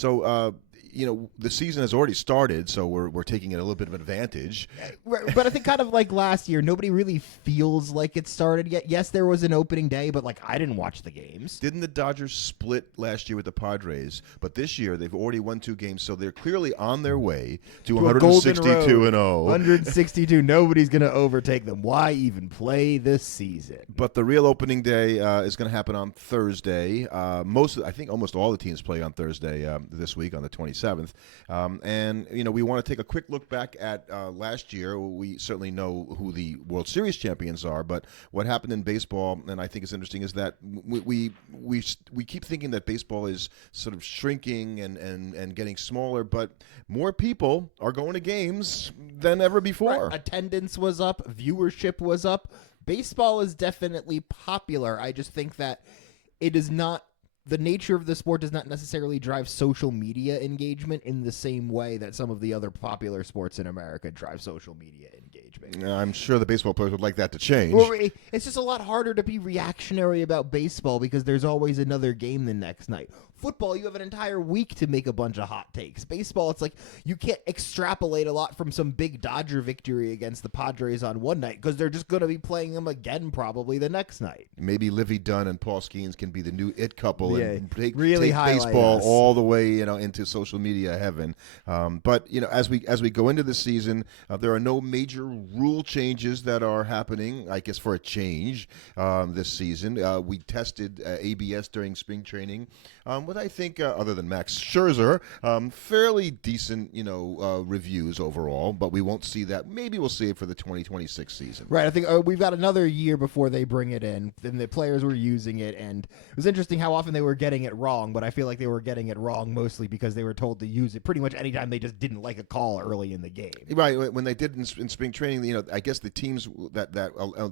So, the season has already started, so we're taking it a little bit of advantage. Right, but I think kind of like last year, nobody really feels like it started yet. Yes, there was an opening day, but I didn't watch the games. Didn't the Dodgers split last year with the Padres? But this year they've already won 2 games, so they're clearly on their way to 162-0. 162. Nobody's going to overtake them. Why even play this season? But the real opening day is going to happen on Thursday. I think almost all the teams play on Thursday this week on the 27th. And we want to take a quick look back at last year. We certainly know who the World Series champions are, but what happened in baseball, and I think is interesting, is that we keep thinking that baseball is sort of shrinking and getting smaller, but more people are going to games than ever before. Right. Attendance was up, viewership was up. Baseball is definitely popular. I just think that it is not. The nature of the sport does not necessarily drive social media engagement in the same way that some of the other popular sports in America drive social media engagement. I'm sure the baseball players would like that to change. Well, it's just a lot harder to be reactionary about baseball because there's always another game the next night. Football, you have an entire week to make a bunch of hot takes. Baseball, it's like you can't extrapolate a lot from some big Dodger victory against the Padres on one night because they're just going to be playing them again probably the next night. Maybe Livy Dunn and Paul Skeens can be the new it couple and take us baseball all the way into social media heaven. But as we go into the season, there are no major rule changes that are happening, I guess, for a change this season. We tested ABS during spring training. What I think, other than Max Scherzer, fairly decent, reviews overall, but we won't see that. Maybe we'll see it for the 2026 season. Right. I think we've got another year before they bring it in, and the players were using it, and it was interesting how often they were getting it wrong, but I feel like they were getting it wrong mostly because they were told to use it pretty much anytime they just didn't like a call early in the game. Right. When they did in spring training, I guess the teams that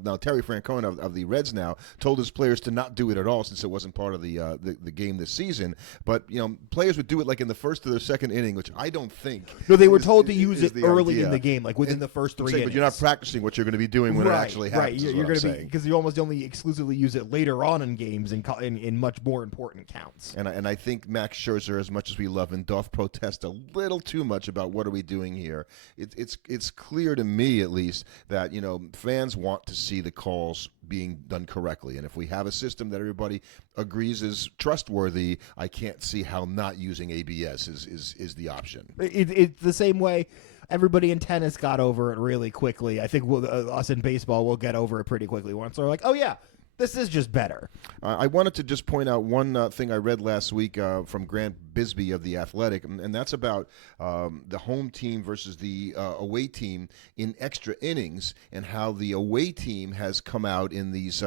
now Terry Francona of the Reds now told his players to not do it at all since it wasn't part of the game this season. But players would do it like in the first or the second inning, which I don't think. No, they were told to use it early in the game, like within the first 3 innings. But you're not practicing what you're going to be doing when it actually happens. Right, you're going to be because you almost only exclusively use it later on in games in much more important counts. And I think Max Scherzer, as much as we love him, doth protest a little too much about what are we doing here. It's clear to me at least that fans want to see the calls being done correctly, and if we have a system that everybody agrees is trustworthy, I can't see how not using ABS is the option. It's the same way everybody in tennis got over it really quickly. I think us in baseball will get over it pretty quickly once they're like, oh yeah, this is just better. I wanted to just point out one thing I read last week from Grant Bisbee of The Athletic, and that's about the home team versus the away team in extra innings and how the away team has come out in these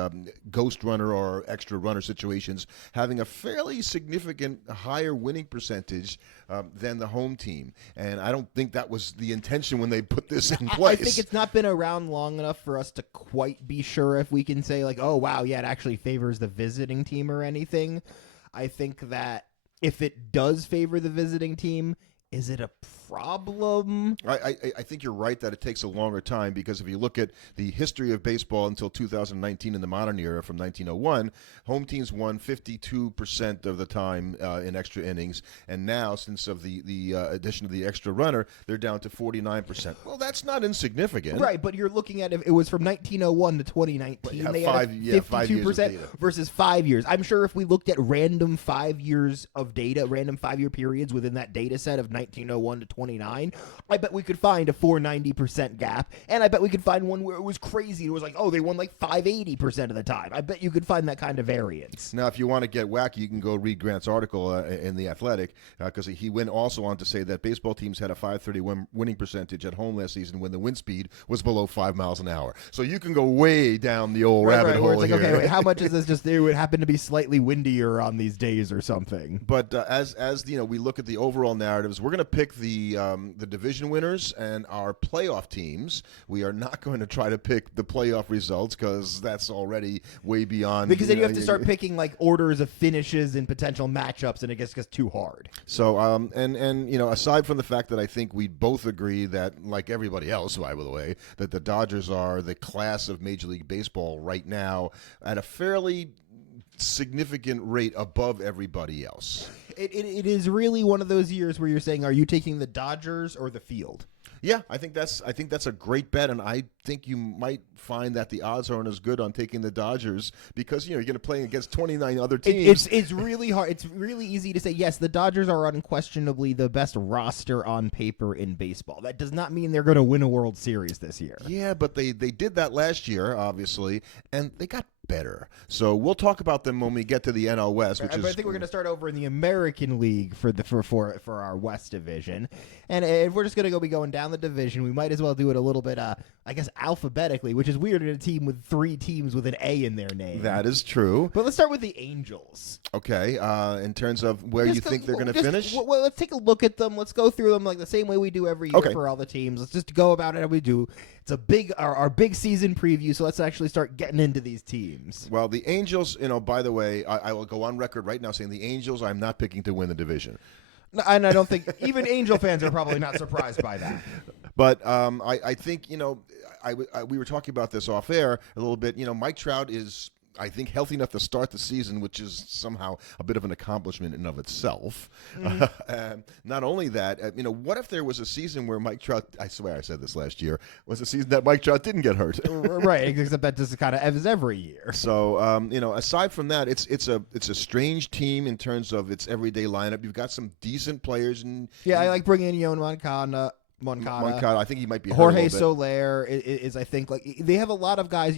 ghost runner or extra runner situations having a fairly significant higher winning percentage than the home team. And I don't think that was the intention when they put this in place. I think it's not been around long enough for us to quite be sure if we can say, like, oh, wow, yeah, it actually favors the visiting team or anything. I think that if it does favor the visiting team, is it a problem? I think you're right that it takes a longer time because if you look at the history of baseball until 2019 in the modern era from 1901, home teams won 52% of the time in extra innings, and now since of the addition of the extra runner, they're down to 49%. Well, that's not insignificant. Right, but you're looking at if it was from 1901 to 2019, they had 52% versus 5 years. I'm sure if we looked at random 5 years of data, random 5-year periods within that data set of 1901 to 29, I bet we could find a 490% gap, and I bet we could find one where it was crazy. It was like, oh, they won like 580% of the time. I bet you could find that kind of variance. Now, if you want to get wacky, you can go read Grant's article in The Athletic, because he went also on to say that baseball teams had a .530 winning percentage at home last season when the wind speed was below 5 miles an hour. So you can go way down the old rabbit hole like, here. Okay, wait, how much is this? Just it would happen to be slightly windier on these days or something. But as we look at the overall narratives, we're going to pick the division winners and our playoff teams. We are not going to try to pick the playoff results because that's already way beyond. Because then you have to start picking like orders of finishes and potential matchups, and it gets too hard. So aside from the fact that I think we both agree that, like everybody else, by the way, that the Dodgers are the class of Major League Baseball right now at a fairly significant rate above everybody else. It is really one of those years where you're saying, are you taking the Dodgers or the field? Yeah, I think that's a great bet, and I think you might find that the odds aren't as good on taking the Dodgers because you're going to play against 29 other teams. It's really hard. It's really easy to say yes. The Dodgers are unquestionably the best roster on paper in baseball. That does not mean they're going to win a World Series this year. Yeah, but they did that last year, obviously, and they got better. So we'll talk about them when we get to the NL West. Which but I think we're going to start over in the American League for our West division, and if we're just going to be going down the division, we might as well do it a little bit, I guess, alphabetically, which is weird in a team with 3 teams with an A in their name. That is true. But let's start with the Angels. Okay, in terms of where you think they're going to finish? Well, let's take a look at them. Let's go through them like the same way we do every year for all the teams. Let's just go about it how we do. It's our big season preview, so let's actually start getting into these teams. Well, the Angels, by the way, I will go on record right now saying the Angels I'm not picking to win the division. No, and I don't think even Angel fans are probably not surprised by that. But I think, we were talking about this off air a little bit. Mike Trout is, I think, healthy enough to start the season, which is somehow a bit of an accomplishment in of itself. Not only that, what if there was a season where Mike Trout, I swear I said this last year, was a season that Mike Trout didn't get hurt. Right, except that just kind of is every year. So, aside from that, it's a strange team in terms of its everyday lineup. You've got some decent players. I like bringing in Yoan Moncada. I think he might be hurt Jorge Soler is I think, like, they have a lot of guys,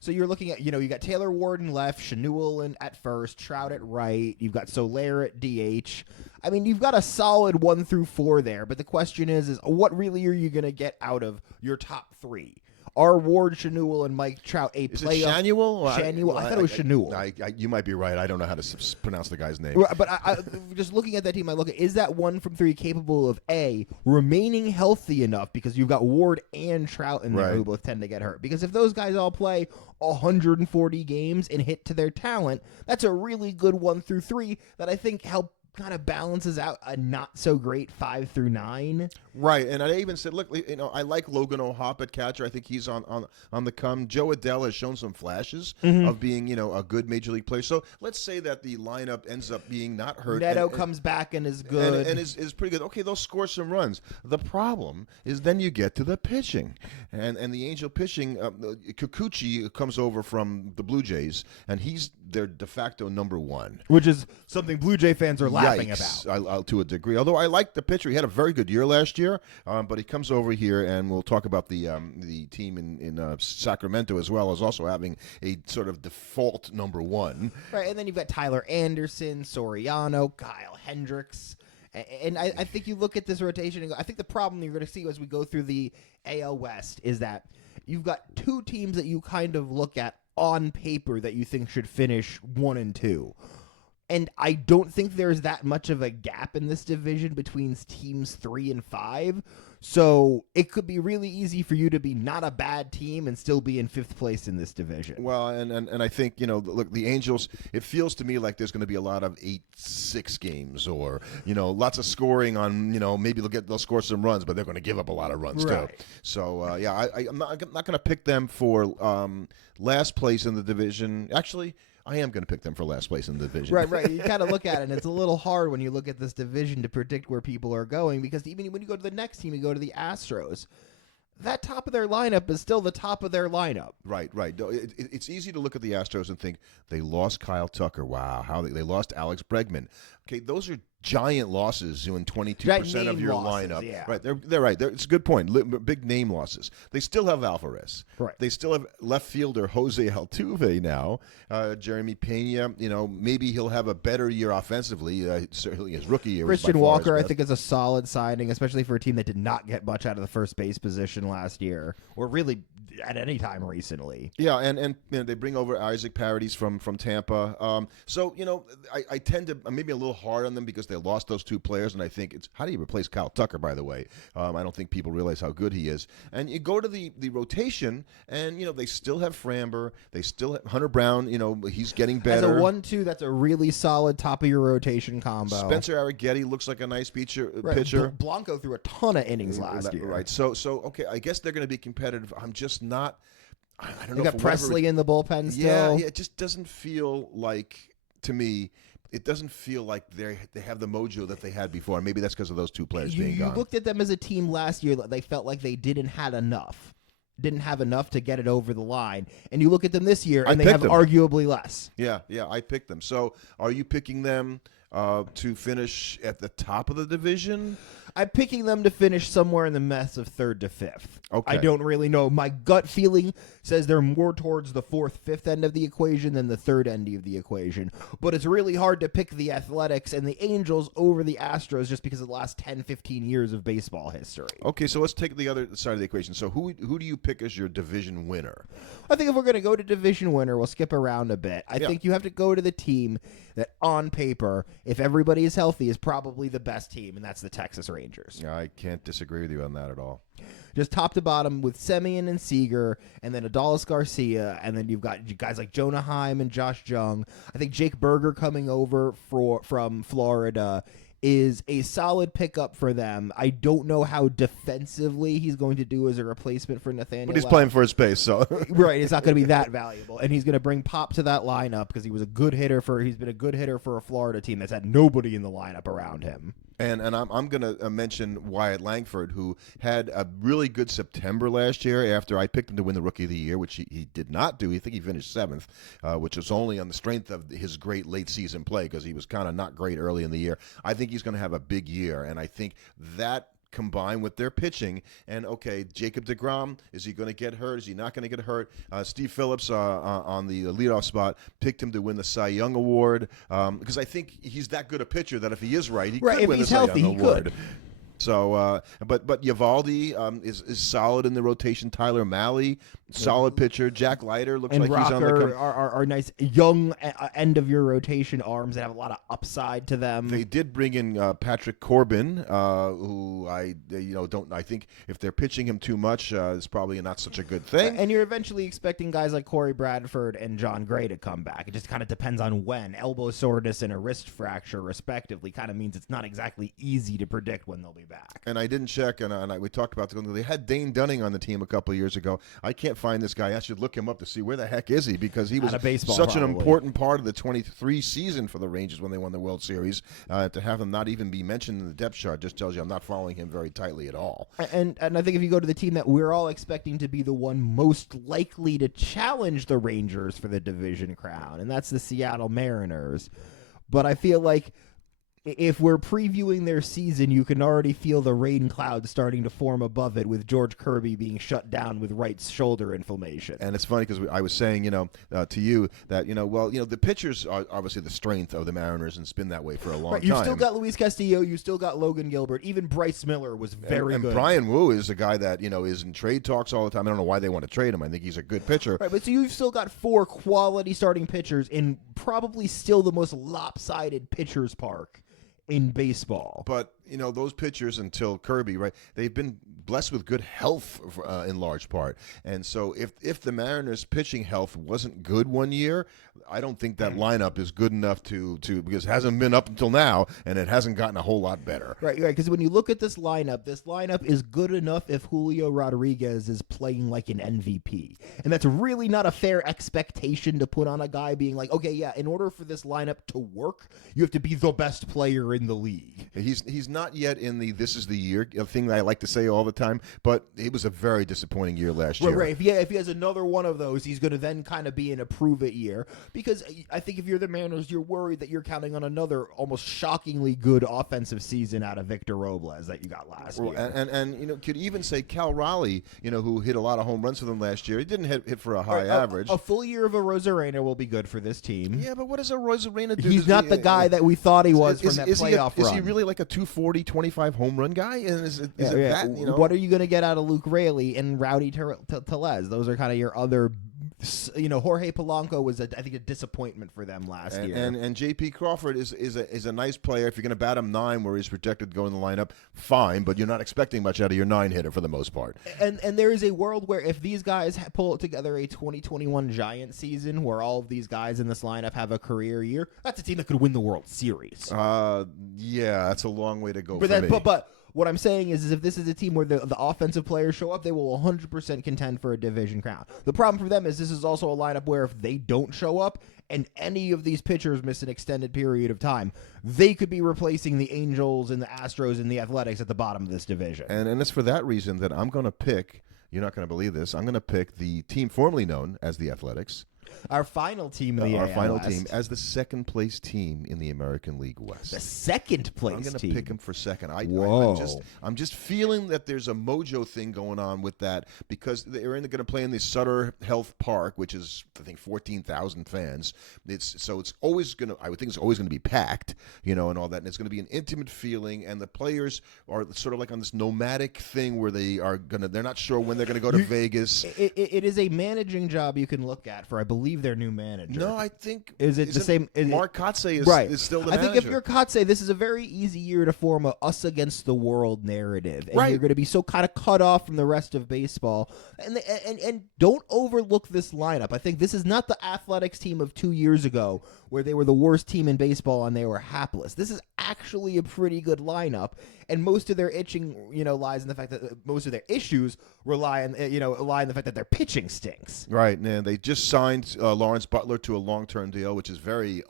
So you're looking at, you got Taylor Ward in left, Chenul at first, Trout at right. You've got Soler at DH. I mean, you've got a solid 1 through 4 there. But the question is what really are you going to get out of your top 3? Are Ward, Chenul, and Mike Trout a playoff? Is it Shanuel? Shanuel? I thought it was Chenul. You might be right. I don't know how to pronounce the guy's name. But I just looking at that team, I look at, is that 1 from 3 capable of A, remaining healthy enough, because you've got Ward and Trout in there who both tend to get hurt. Because if those guys all play 140 games and hit to their talent, that's a really good 1 through 3 that I think help kind of balances out a not so great 5 through 9. Right, and I even said, look, I like Logan O'Hoppe at catcher. I think he's on the come. Joe Adell has shown some flashes of being, a good major league player. So let's say that the lineup ends up being not hurt. Neto comes back and is good. And is pretty good. Okay, they'll score some runs. The problem is then you get to the pitching. And the Angel pitching, Kikuchi comes over from the Blue Jays, and he's their de facto number 1. Which is something Blue Jay fans are laughing about. To a degree. Although I like the pitcher. He had a very good year last year, but he comes over here, and we'll talk about the team in Sacramento as well as also having a sort of default number 1. Right, and then you've got Tyler Anderson, Soriano, Kyle Hendricks. And I think you look at this rotation, and I think the problem you're going to see as we go through the AL West is that you've got 2 teams that you kind of look at on paper that you think should finish 1 and 2. And I don't think there's that much of a gap in this division between teams 3 and 5. So it could be really easy for you to be not a bad team and still be in 5th place in this division. Well, and I think, look, the Angels, it feels to me like there's going to be a lot of 8-6 games or, lots of scoring on, maybe they'll score some runs, but they're going to give up a lot of runs too. So, I'm not going to pick them for last place in the division. Actually, I am going to pick them for last place in the division. Right. You kind of look at it, and it's a little hard when you look at this division to predict where people are going, because even when you go to the next team, you go to the Astros, that top of their lineup is still the top of their lineup. Right. It's easy to look at the Astros and think they lost Kyle Tucker. Wow, how they lost Alex Bregman. Okay, those are giant losses in 22% of your lineup. Yeah. Right, they're right. It's a good point. Big name losses. They still have Alvarez. Right. They still have left fielder Jose Altuve now. Jeremy Pena. Maybe he'll have a better year offensively. Certainly his rookie year. Christian Walker, I think, is a solid signing, especially for a team that did not get much out of the first base position last year, or really at any time recently. Yeah, and they bring over Isaac Paredes from Tampa. So I tend to maybe a little hard on them because they lost those 2 players, and I think it's how do you replace Kyle Tucker? By the way, I don't think people realize how good he is. And you go to the rotation, and they still have Framber, they still have Hunter Brown. He's getting better. As a 1-2, that's a really solid top of your rotation combo. Spencer Arrighetti looks like a nice pitcher. Blanco threw a ton of innings last year. Right. So okay, I guess they're going to be competitive. I'm just not. I don't know. You got Presley in the bullpen still. Yeah. It just doesn't feel like to me. it doesn't feel like they have the mojo that they had before. And maybe that's because of those two players being you gone. Looked at them as a team last year. They felt like they didn't have enough to get it over the line. And you look at them this year, and they have arguably less. Yeah, I picked them. So are you picking them to finish at the top of the division? I'm picking them to finish somewhere in the mess of 3rd to 5th. Okay. I don't really know. My gut feeling says they're more towards the 4th, 5th end of the equation than the 3rd end of the equation. But it's really hard to pick the Athletics and the Angels over the Astros just because of the last 10, 15 years of baseball history. Okay, so let's take the other side of the equation. So who do you pick as your division winner? I think if we're going to go to division winner, we'll skip around a bit. I think you have to go to the team that on paper, if everybody is healthy, is probably the best team, and that's the Texas Rangers. I can't disagree with you on that at all. Just top to bottom with Semien and Seager, and then Adolis Garcia, and then you've got guys like Jonah Heim and Josh Jung. I think Jake Berger coming over from Florida is a solid pickup for them. I don't know how defensively he's going to do as a replacement for Nathaniel. But he's playing first base, so right, it's not going to be that valuable, and he's going to bring pop to that lineup because he's been a good hitter for a Florida team that's had nobody in the lineup around him. And I'm going to mention Wyatt Langford, who had a really good September last year after I picked him to win the Rookie of the Year, which he did not do. I think he finished 7th, which was only on the strength of his great late-season play because he was kind of not great early in the year. I think he's going to have a big year, and I think that combined with their pitching, and okay, Jacob deGrom, is he going to get hurt? Is he not going to get hurt? Steve Phillips on the leadoff spot picked him to win the Cy Young Award because I think he's that good a pitcher that if he is right, he could win the Cy Young Award. Could. So, but Eovaldi is solid in the rotation. Tyler Mahle, solid pitcher. Jack Leiter looks like Rocker he's on the are nice young end of your rotation arms that have a lot of upside to them. They did bring in Patrick Corbin, who I think if they're pitching him too much, it's probably not such a good thing. And you're eventually expecting guys like Corey Bradford and John Gray to come back. It just kind of depends on when. Elbow soreness and a wrist fracture, respectively, kind of means it's not exactly easy to predict when they'll be back. And I didn't check, and we talked about they had Dane Dunning on the team a couple of years ago. I can't find this guy. I should look him up to see where the heck is he, because he was such an important part of the 23 season for the Rangers when they won the World Series. To have him not even be mentioned in the depth chart just tells you I'm not following him very tightly at all. And I think if you go to the team that we're all expecting to be the one most likely to challenge the Rangers for the division crown, and that's the Seattle Mariners. But I feel like if we're previewing their season, you can already feel the rain clouds starting to form above it with George Kirby being shut down with right shoulder inflammation. And it's funny because I was saying, to you that, the pitchers are obviously the strength of the Mariners and it's been that way for a long time. You still got Luis Castillo. You still got Logan Gilbert. Even Bryce Miller was very good. And Brian Wu is a guy that, is in trade talks all the time. I don't know why they want to trade him. I think he's a good pitcher. Right, but so you've still got 4 quality starting pitchers in probably still the most lopsided pitcher's park in baseball. But, those pitchers until Kirby, right, they've been blessed with good health in large part. And so if the Mariners' pitching health wasn't good one year, I don't think that lineup is good enough to because it hasn't been up until now, and it hasn't gotten a whole lot better. Right, because when you look at this lineup is good enough if Julio Rodriguez is playing like an MVP. And that's really not a fair expectation to put on a guy being like, okay, yeah, in order for this lineup to work, you have to be the best player in the league. He's not yet in the this is the year thing that I like to say all the time, but it was a very disappointing year last year. Right. If he has another one of those, he's going to then kind of be in a prove-it year. Because I think if you're the Mariners, you're worried that you're counting on another almost shockingly good offensive season out of Victor Robles that you got last year. And could even say Cal Raleigh, who hit a lot of home runs for them last year. He didn't hit for a high average. A full year of a Rosarena will be good for this team. Yeah, but what does a Rosarena do? He's not the guy that we thought he was from that playoff run. Is he really like a 240, 25 home run guy? And is it that? What are you going to get out of Luke Raley and Rowdy Tellez? Those are kind of your other. Jorge Polanco was, I think, a disappointment for them last year. And J.P. Crawford is a nice player. If you're going to bat him 9 where he's projected to go in the lineup, fine, but you're not expecting much out of your 9 hitter for the most part. And there is a world where if these guys pull together a 2021 Giant season where all of these guys in this lineup have a career year, that's a team that could win the World Series. Yeah, that's a long way to go but What I'm saying is if this is a team where the offensive players show up, they will 100% contend for a division crown. The problem for them is this is also a lineup where if they don't show up and any of these pitchers miss an extended period of time, they could be replacing the Angels and the Astros and the Athletics at the bottom of this division. And it's for that reason that I'm going to pick, you're not going to believe this, I'm going to pick the team formerly known as the Athletics. Our final team in the AL final West. team as the second place team in the American League West. The second place I'm going team. to pick them for second. Whoa. I'm just feeling that there's a mojo thing going on with that because they're going to play in the Sutter Health Park, which is I think 14,000 fans. It's always going to, I would think it's always going to be packed, and all that. And it's going to be an intimate feeling. And the players are sort of like on this nomadic thing where they're not sure when they're going to go to Vegas. It is a managing job you can look at for, I believe, their new manager. No, I think the same? Mark Kotsay is still the manager. I think if you're Kotsay, this is a very easy year to form a us against the world narrative, and you're going to be so kind of cut off from the rest of baseball. And don't overlook this lineup. I think this is not the Athletics team of 2 years ago where they were the worst team in baseball and they were hapless. This is actually a pretty good lineup, and most of their lies in the fact that most of their issues lie in the fact that their pitching stinks. Right, and they just signed Lawrence Butler to a long-term deal, which is very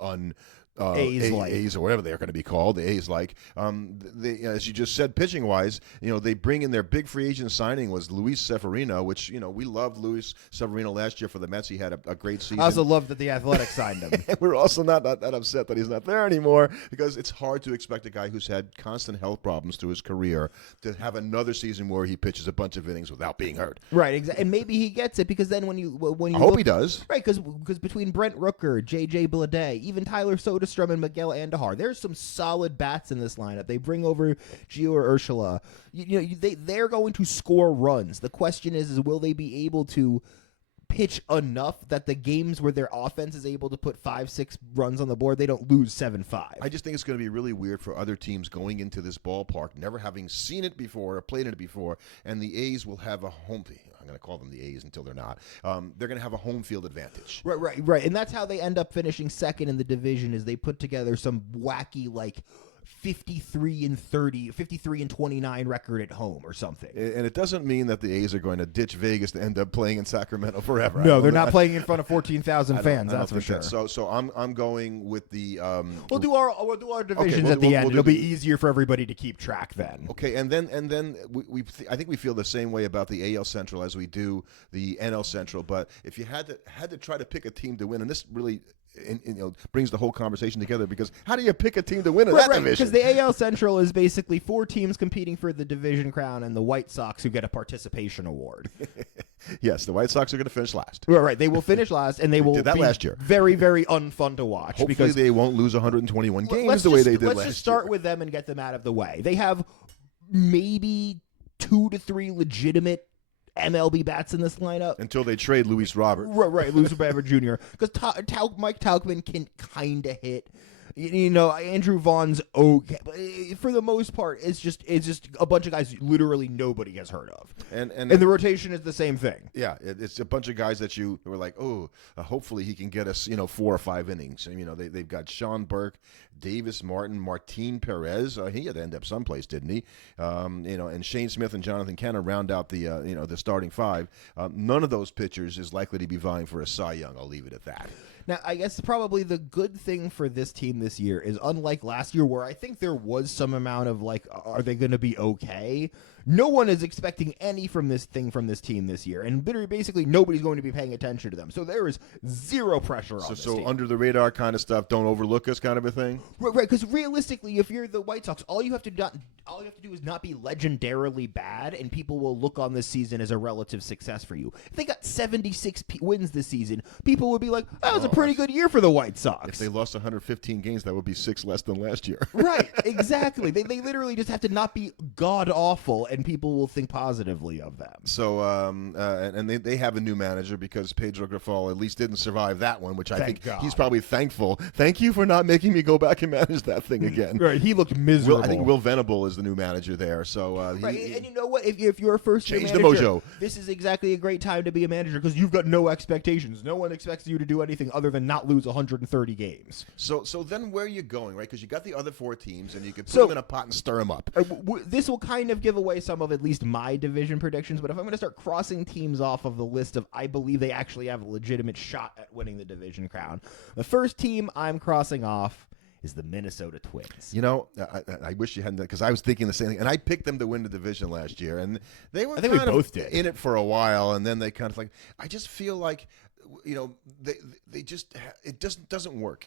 A's or whatever they're going to be called, the A's like. As you just said, pitching wise, they bring in their big free agent signing was Luis Severino, which we loved Luis Severino last year for the Mets. He had a great season. I also love that the Athletics signed him. We're also not that upset that he's not there anymore because it's hard to expect a guy who's had constant health problems through his career to have another season where he pitches a bunch of innings without being hurt. Right, exactly. And maybe he gets it because then when you I hope he does. Right, because between Brent Rooker, J.J. Bleday, even Tyler Soderstrom and Miguel Andujar, there's some solid bats in this lineup. They bring over Gio Urshela. They're going to score runs. The question is will they be able to pitch enough that the games where their offense is able to put 5-6 runs on the board, they don't lose 7-5. I just think it's going to be really weird for other teams going into this ballpark, never having seen it before or played in it before, and the A's will have a home field. I'm going to call them the A's until they're not. They're going to have a home field advantage. Right. And that's how they end up finishing second in the division is they put together some wacky 53-29 record at home or something. And it doesn't mean that the A's are going to ditch Vegas to end up playing in Sacramento forever. No, they're not playing in front of 14,000 fans. That's for sure. So I'm going with the. We'll do our divisions at the end. It'll be easier for everybody to keep track then. Okay, and then I think we feel the same way about the AL Central as we do the NL Central. But if you had to try to pick a team to win, and this really. Brings the whole conversation together because how do you pick a team to win in that division? Because the AL Central is basically 4 teams competing for the division crown and the White Sox who get a participation award. Yes, the White Sox are going to finish last. Right. They will finish last, and they will did that be last year. Very, very unfun to watch. Hopefully because they won't lose 121 games the way they did last year. Let's just start with them and get them out of the way. They have maybe 2 to 3 legitimate MLB bats in this lineup until they trade Luis Robert. Right, Luis Robert Jr. Because Mike Tauchman can kind of hit. Andrew Vaughn's okay, but for the most part, it's just a bunch of guys literally nobody has heard of. And the rotation is the same thing. Yeah, it's a bunch of guys that you were like, hopefully he can get us, 4 or 5 innings. And, they've got Sean Burke, Davis Martin, Martin Perez. He had to end up someplace, didn't he? And Shane Smith and Jonathan Cannon round out the starting 5. None of those pitchers is likely to be vying for a Cy Young. I'll leave it at that. Now, I guess probably the good thing for this team this year is unlike last year where I think there was some amount of are they going to be okay? No one is expecting any from this team this year, and basically nobody's going to be paying attention to them. So there is zero pressure on this team. So under the radar kind of stuff, don't overlook us kind of a thing? Right, because realistically, if you're the White Sox, all you have to do is not be legendarily bad, and people will look on this season as a relative success for you. If they got 76 wins this season, people would be like, that was a pretty good year for the White Sox. If they lost 115 games, that would be 6 less than last year. Right, exactly. They literally just have to not be god-awful, and people will think positively of them. So, and they have a new manager because Pedro Grifol at least didn't survive that one, which I think he's probably thankful. Thank you for not making me go back and manage that thing again. Right, he looked miserable. I think Will Venable is the new manager there. So, and you know what? If you're a first-year change manager, the mojo. This is exactly a great time to be a manager because you've got no expectations. No one expects you to do anything other than not lose 130 games. So then where are you going, right? Because you got the other 4 teams, and you can put them in a pot and stir them up. This will kind of give away some of at least my division predictions, but if I'm going to start crossing teams off of the list of I believe they actually have a legitimate shot at winning the division crown, the first team I'm crossing off is the Minnesota Twins. You know, I wish you hadn't done, because I was thinking the same thing, and I picked them to win the division last year, and they were kind of in it for a while, and then they kind of like, I just feel like, you know, they just, it doesn't work.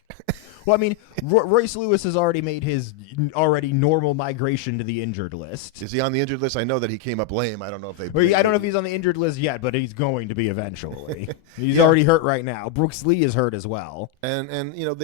Well, I mean, Royce Lewis has already made his already normal migration to the injured list. Is he on the injured list? I know that he came up lame. I don't know if they. Well, I don't know if he's on the injured list yet, but he's going to be eventually. He's already hurt right now. Brooks Lee is hurt as well. And you know,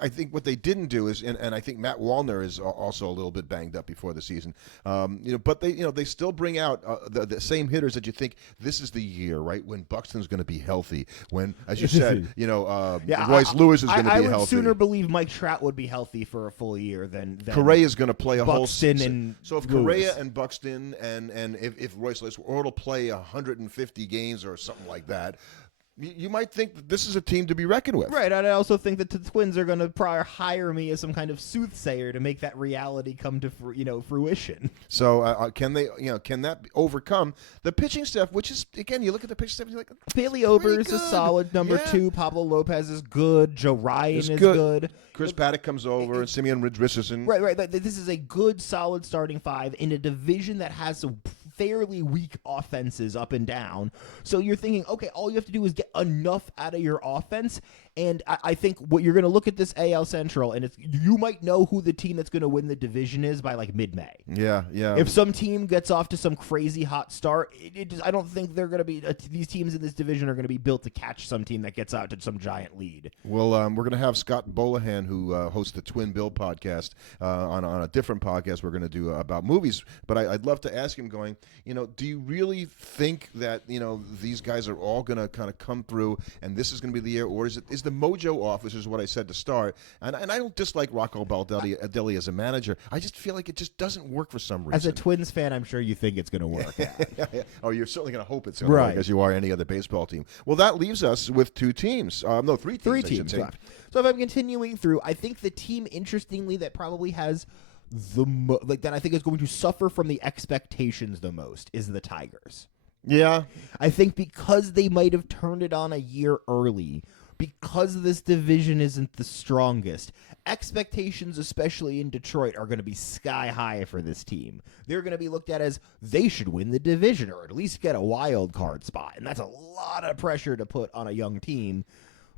I think what they didn't do is, and I think Matt Wallner is also a little bit banged up before the season. But they still bring out the same hitters that you think this is the year, right, when Buxton's going to be healthy. When, as you said, Royce Lewis is going to be healthy. I would sooner believe Mike Trout would be healthy for a full year than Correa is going to play a Buxton whole. And so if Correa and Buxton and if Royce Lewis were to play 150 games or something like that, you might think that this is a team to be reckoned with. Right, and I also think that the Twins are going to probably hire me as some kind of soothsayer to make that reality come to fruition. So can they, can that overcome the pitching staff, which is, again, you look at the pitching staff and you're like, Bailey Ober is a solid number 2. Pablo Lopez is good. Joe Ryan is good. Chris Paddock comes over, and Simeon Richardson. Right. This is a good, solid starting 5 in a division that has some fairly weak offenses up and down. So you're thinking, okay, all you have to do is get enough out of your offense. And I think what you're going to look at this AL Central, and you might know who the team that's going to win the division is by like mid-May. Yeah. If some team gets off to some crazy hot start, I don't think they're going to be these teams in this division are going to be built to catch some team that gets out to some giant lead. Well, we're going to have Scott Bolahan, who hosts the Twin Bill podcast, on a different podcast we're going to do about movies. But I'd love to ask him, going, do you really think that these guys are all going to kind of come through, and this is going to be the year, or is the mojo off, which is what I said to start? And I don't dislike Rocco Baldelli as a manager. I just feel like it just doesn't work for some reason. As a Twins fan, I'm sure you think it's going to work. Yeah. Oh, you're certainly going to hope it's going to work, as you are any other baseball team. Well, that leaves us with 2 teams. No, 3 teams. 3 teams left. So if I'm continuing through, I think the team, interestingly, that probably has that I think is going to suffer from the expectations the most is the Tigers. Yeah. I think because they might have turned it on a year early, because this division isn't the strongest, expectations, especially in Detroit, are going to be sky high for this team. They're going to be looked at as they should win the division or at least get a wild card spot. And that's a lot of pressure to put on a young team.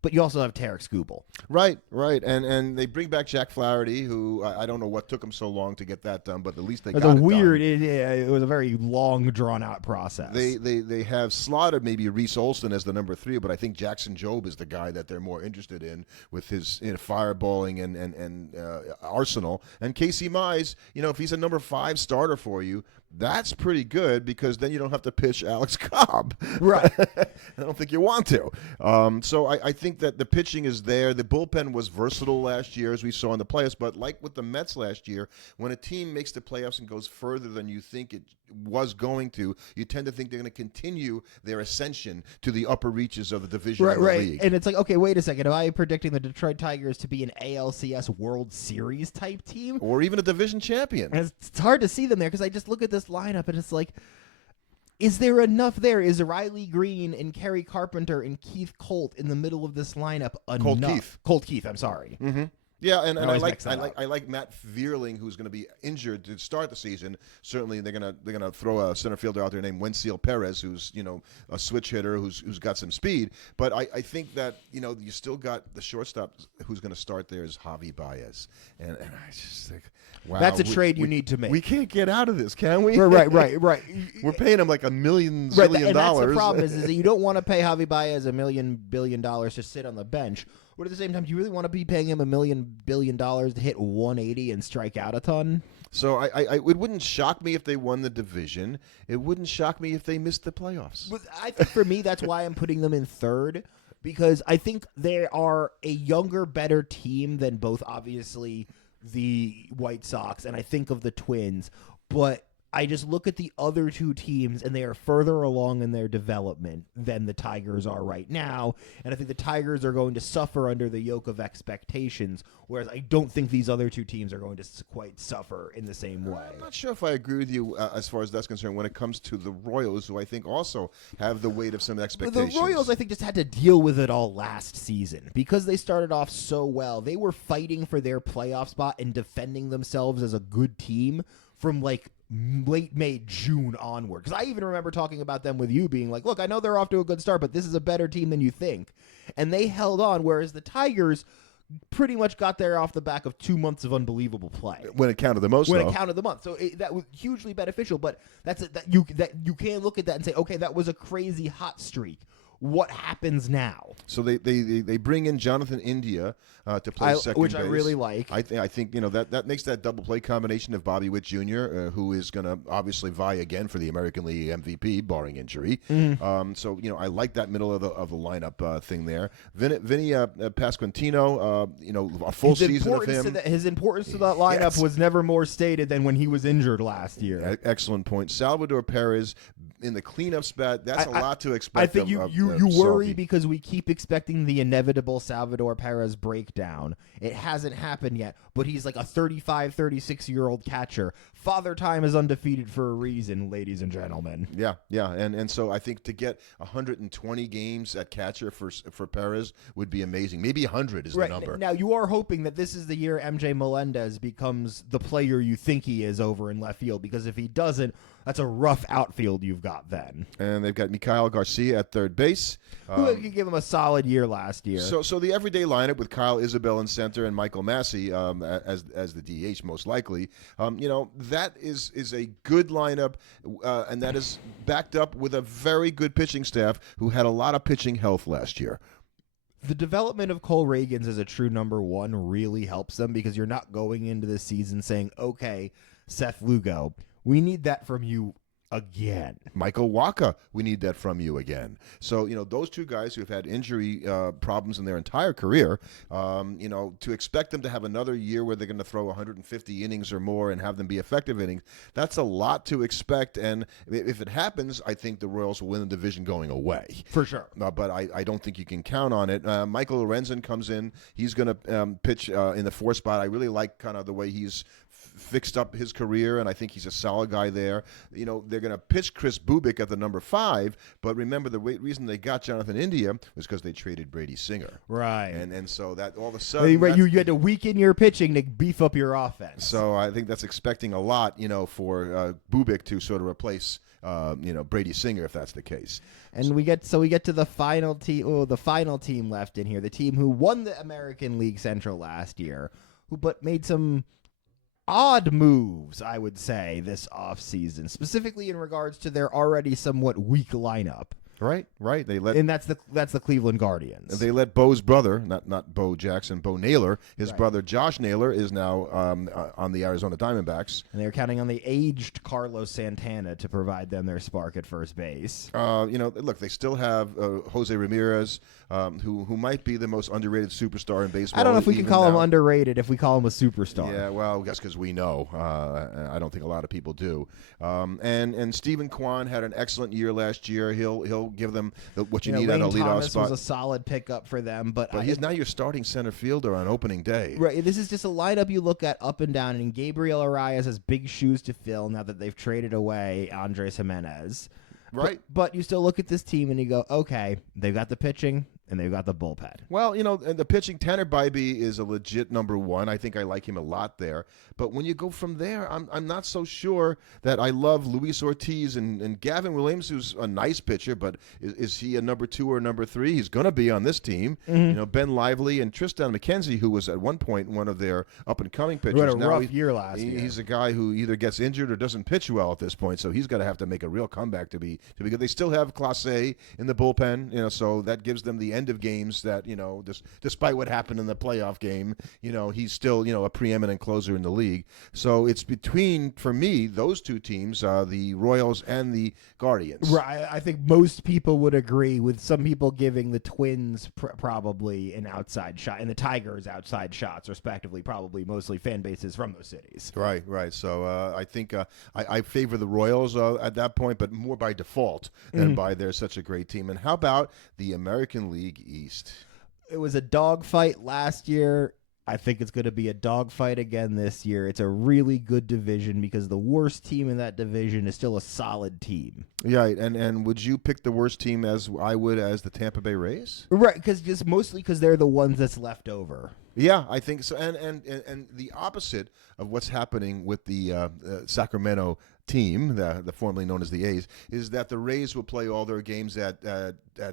But you also have Tarek Skubal. Right. And they bring back Jack Flaherty, who I don't know what took him so long to get that done, but at least they got it done. It was a very long, drawn-out process. They have slotted maybe Reese Olson as the number 3, but I think Jackson Jobe is the guy that they're more interested in with his fireballing and arsenal. And Casey Mize, if he's a number 5 starter for you, that's pretty good, because then you don't have to pitch Alex Cobb. Right. I don't think you want to. So I think that the pitching is there. The bullpen was versatile last year, as we saw in the playoffs. But like with the Mets last year, when a team makes the playoffs and goes further than you think it was going to, you tend to think they're going to continue their ascension to the upper reaches of the division of the league. And it's like, okay, wait a second. Am I predicting the Detroit Tigers to be an ALCS World Series type team? Or even a division champion? And it's hard to see them there, because I just look at this lineup and it's like, is there enough there? Is Riley Green and Kerry Carpenter and Keith Colt in the middle of this lineup enough? Colt Keith, I'm sorry. Mm-hmm. Yeah, and I like Matt Vierling, who's going to be injured to start the season. Certainly, they're gonna throw a center fielder out there named Wensiel Perez, who's a switch hitter who's got some speed. But I think that you still got the shortstop who's going to start there is Javi Baez, and I just think, wow, that's a trade you need to make. We can't get out of this, can we? Right. We're paying him like $1 million. And that's the problem is that you don't want to pay Javi Baez $1 billion to sit on the bench. But at the same time, do you really want to be paying him $1 billion to hit 180 and strike out a ton? So it wouldn't shock me if they won the division. It wouldn't shock me if they missed the playoffs. But I think for me, that's why I'm putting them in 3rd, because I think they are a younger, better team than both, obviously, the White Sox and I think of the Twins. But I just look at the other two teams, and they are further along in their development than the Tigers are right now. And I think the Tigers are going to suffer under the yoke of expectations, whereas I don't think these other two teams are going to quite suffer in the same way. I'm not sure if I agree with you as far as that's concerned when it comes to the Royals, who I think also have the weight of some expectations. The Royals, I think, just had to deal with it all last season because they started off so well. They were fighting for their playoff spot and defending themselves as a good team from like late May, June onward. Because I even remember talking about them with you being like, look, I know they're off to a good start, but this is a better team than you think. And they held on, whereas the Tigers pretty much got there off the back of 2 months of unbelievable play. When it counted the most, When it counted the month. So that was hugely beneficial, but that you can't look at that and say, okay, that was a crazy hot streak. What happens now? So they bring in Jonathan India to play second which base. I really like. I think that makes that double play combination of Bobby Witt Jr., who is going to obviously vie again for the American League MVP, barring injury. So I like that middle of the lineup thing there. Vinny Pasquantino, a full season of him. His importance to that lineup was never more stated than when he was injured last year. Excellent point. Salvador Perez in the cleanup spot. That's a lot to expect. I think you worry because we keep expecting the inevitable Salvador Perez breakdown. It hasn't happened yet, but he's like a 35, 36-year-old catcher. Father Time is undefeated for a reason, ladies and gentlemen. Yeah, and so I think to get 120 games at catcher for Perez would be amazing. Maybe 100 is the number. Now, you are hoping that this is the year MJ Melendez becomes the player you think he is over in left field, because if he doesn't, that's a rough outfield you've got then. And they've got Mikhail Garcia at third base. Who could give him a solid year last year. So the everyday lineup with Kyle Isabel in center and Michael Massey as the DH most likely. That is a good lineup, and that is backed up with a very good pitching staff who had a lot of pitching health last year. The development of Cole Reagans as a true number one really helps them, because you're not going into the season saying, okay, Seth Lugo, we need that from you again. Michael Wacha, we need that from you again. So, those two guys who have had injury problems in their entire career, to expect them to have another year where they're going to throw 150 innings or more and have them be effective innings, that's a lot to expect. And if it happens, I think the Royals will win the division going away. For sure. But I don't think you can count on it. Michael Lorenzen comes in. He's going to pitch in the fourth spot. I really like kind of the way he's fixed up his career, and I think he's a solid guy there. They're going to pitch Chris Bubic at the number 5, but remember the reason they got Jonathan India was because they traded Brady Singer. Right. And so that all of a sudden... You had to weaken your pitching to beef up your offense. So I think that's expecting a lot, for Bubic to sort of replace, Brady Singer, if that's the case. And we get to the final team, the final team left in here, the team who won the American League Central last year, but made some odd moves, I would say, this offseason, specifically in regards to their already somewhat weak lineup. Right. And that's the Cleveland Guardians. They let Bo's brother, not Bo Jackson, Bo Naylor, his brother Josh Naylor is now on the Arizona Diamondbacks. And they're counting on the aged Carlos Santana to provide them their spark at first base. Look, they still have Jose Ramirez, who might be the most underrated superstar in baseball. I don't know if we can call him underrated if we call him a superstar. Yeah, well, that's because we know. I don't think a lot of people do. And Stephen Kwan had an excellent year last year. He'll give them what you need at a leadoff Thomas spot. Was a solid pickup for them, but he's now your starting center fielder on opening day. Right, this is just a lineup you look at up and down, and Gabriel Arias has big shoes to fill now that they've traded away Andres Jimenez. Right, but you still look at this team and you go, okay, they've got the pitching and they've got the bullpen. Well, and the pitching, Tanner Bybee is a legit number 1. I think I like him a lot there. But when you go from there, I'm not so sure that I love Luis Ortiz and Gavin Williams, who's a nice pitcher, but is he a number 2 or number 3? He's going to be on this team. Mm-hmm. Ben Lively and Tristan McKenzie, who was at one point one of their up-and-coming pitchers. He had a rough year last year. He's a guy who either gets injured or doesn't pitch well at this point, so he's going to have to make a real comeback to be good. They still have Clase in the bullpen, so that gives them the end of games that, despite what happened in the playoff game, he's still, a preeminent closer in the league. So it's between, for me, those two teams, the Royals and the Guardians. Right. I think most people would agree, with some people giving the Twins probably an outside shot and the Tigers outside shots, respectively, probably mostly fan bases from those cities. Right. So I think I favor the Royals at that point, but more by default than by they're such a great team. And how about the American League East? It was a dogfight last year. I think it's going to be a dogfight again this year. It's a really good division because the worst team in that division is still a solid team. Yeah, and would you pick the worst team as I would as the Tampa Bay Rays? Right, because mostly because they're the ones that's left over. Yeah, I think so. And the opposite of what's happening with the Sacramento team, the formerly known as the A's, is that the Rays will play all their games at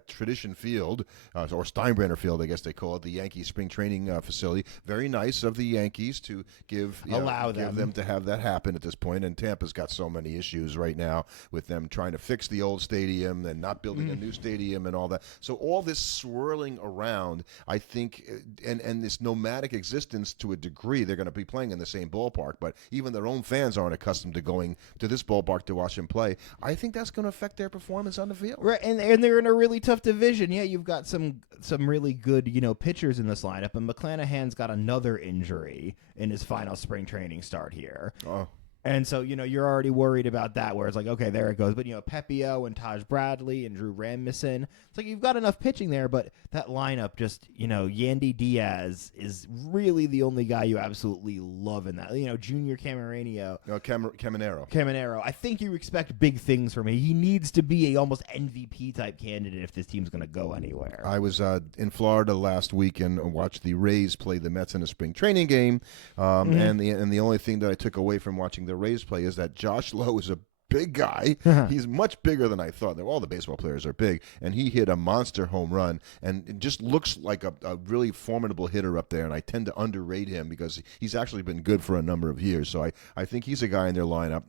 Tradition Field, or Steinbrenner Field, I guess they call it, the Yankees spring training facility. Very nice of the Yankees to give them to have that happen at this point. And Tampa's got so many issues right now with them trying to fix the old stadium and not building a new stadium and all that. So all this swirling around, I think, and this nomadic existence to a degree, they're going to be playing in the same ballpark, but even their own fans aren't accustomed to going to this ballpark to watch them play. I think that's going to affect their performance on the field. Right, and they're in a really tough division. Yeah, you've got some really good, pitchers in this lineup, and McClanahan's got another injury in his final spring training start here. Oh. And so, you're already worried about that, where it's like, okay, there it goes. But, Pepio and Taj Bradley and Drew Rasmussen, it's like you've got enough pitching there, but that lineup just, Yandy Diaz is really the only guy you absolutely love in that. Junior Caminero. Caminero. I think you expect big things from him. He needs to be a almost MVP-type candidate if this team's going to go anywhere. I was in Florida last week and watched the Rays play the Mets in a spring training game, and the only thing that I took away from watching the Rays play is that Josh Lowe is a big guy. He's much bigger than I thought. All the baseball players are big, and he hit a monster home run, and it just looks like a really formidable hitter up there, and I tend to underrate him because he's actually been good for a number of years. So I think he's a guy in their lineup.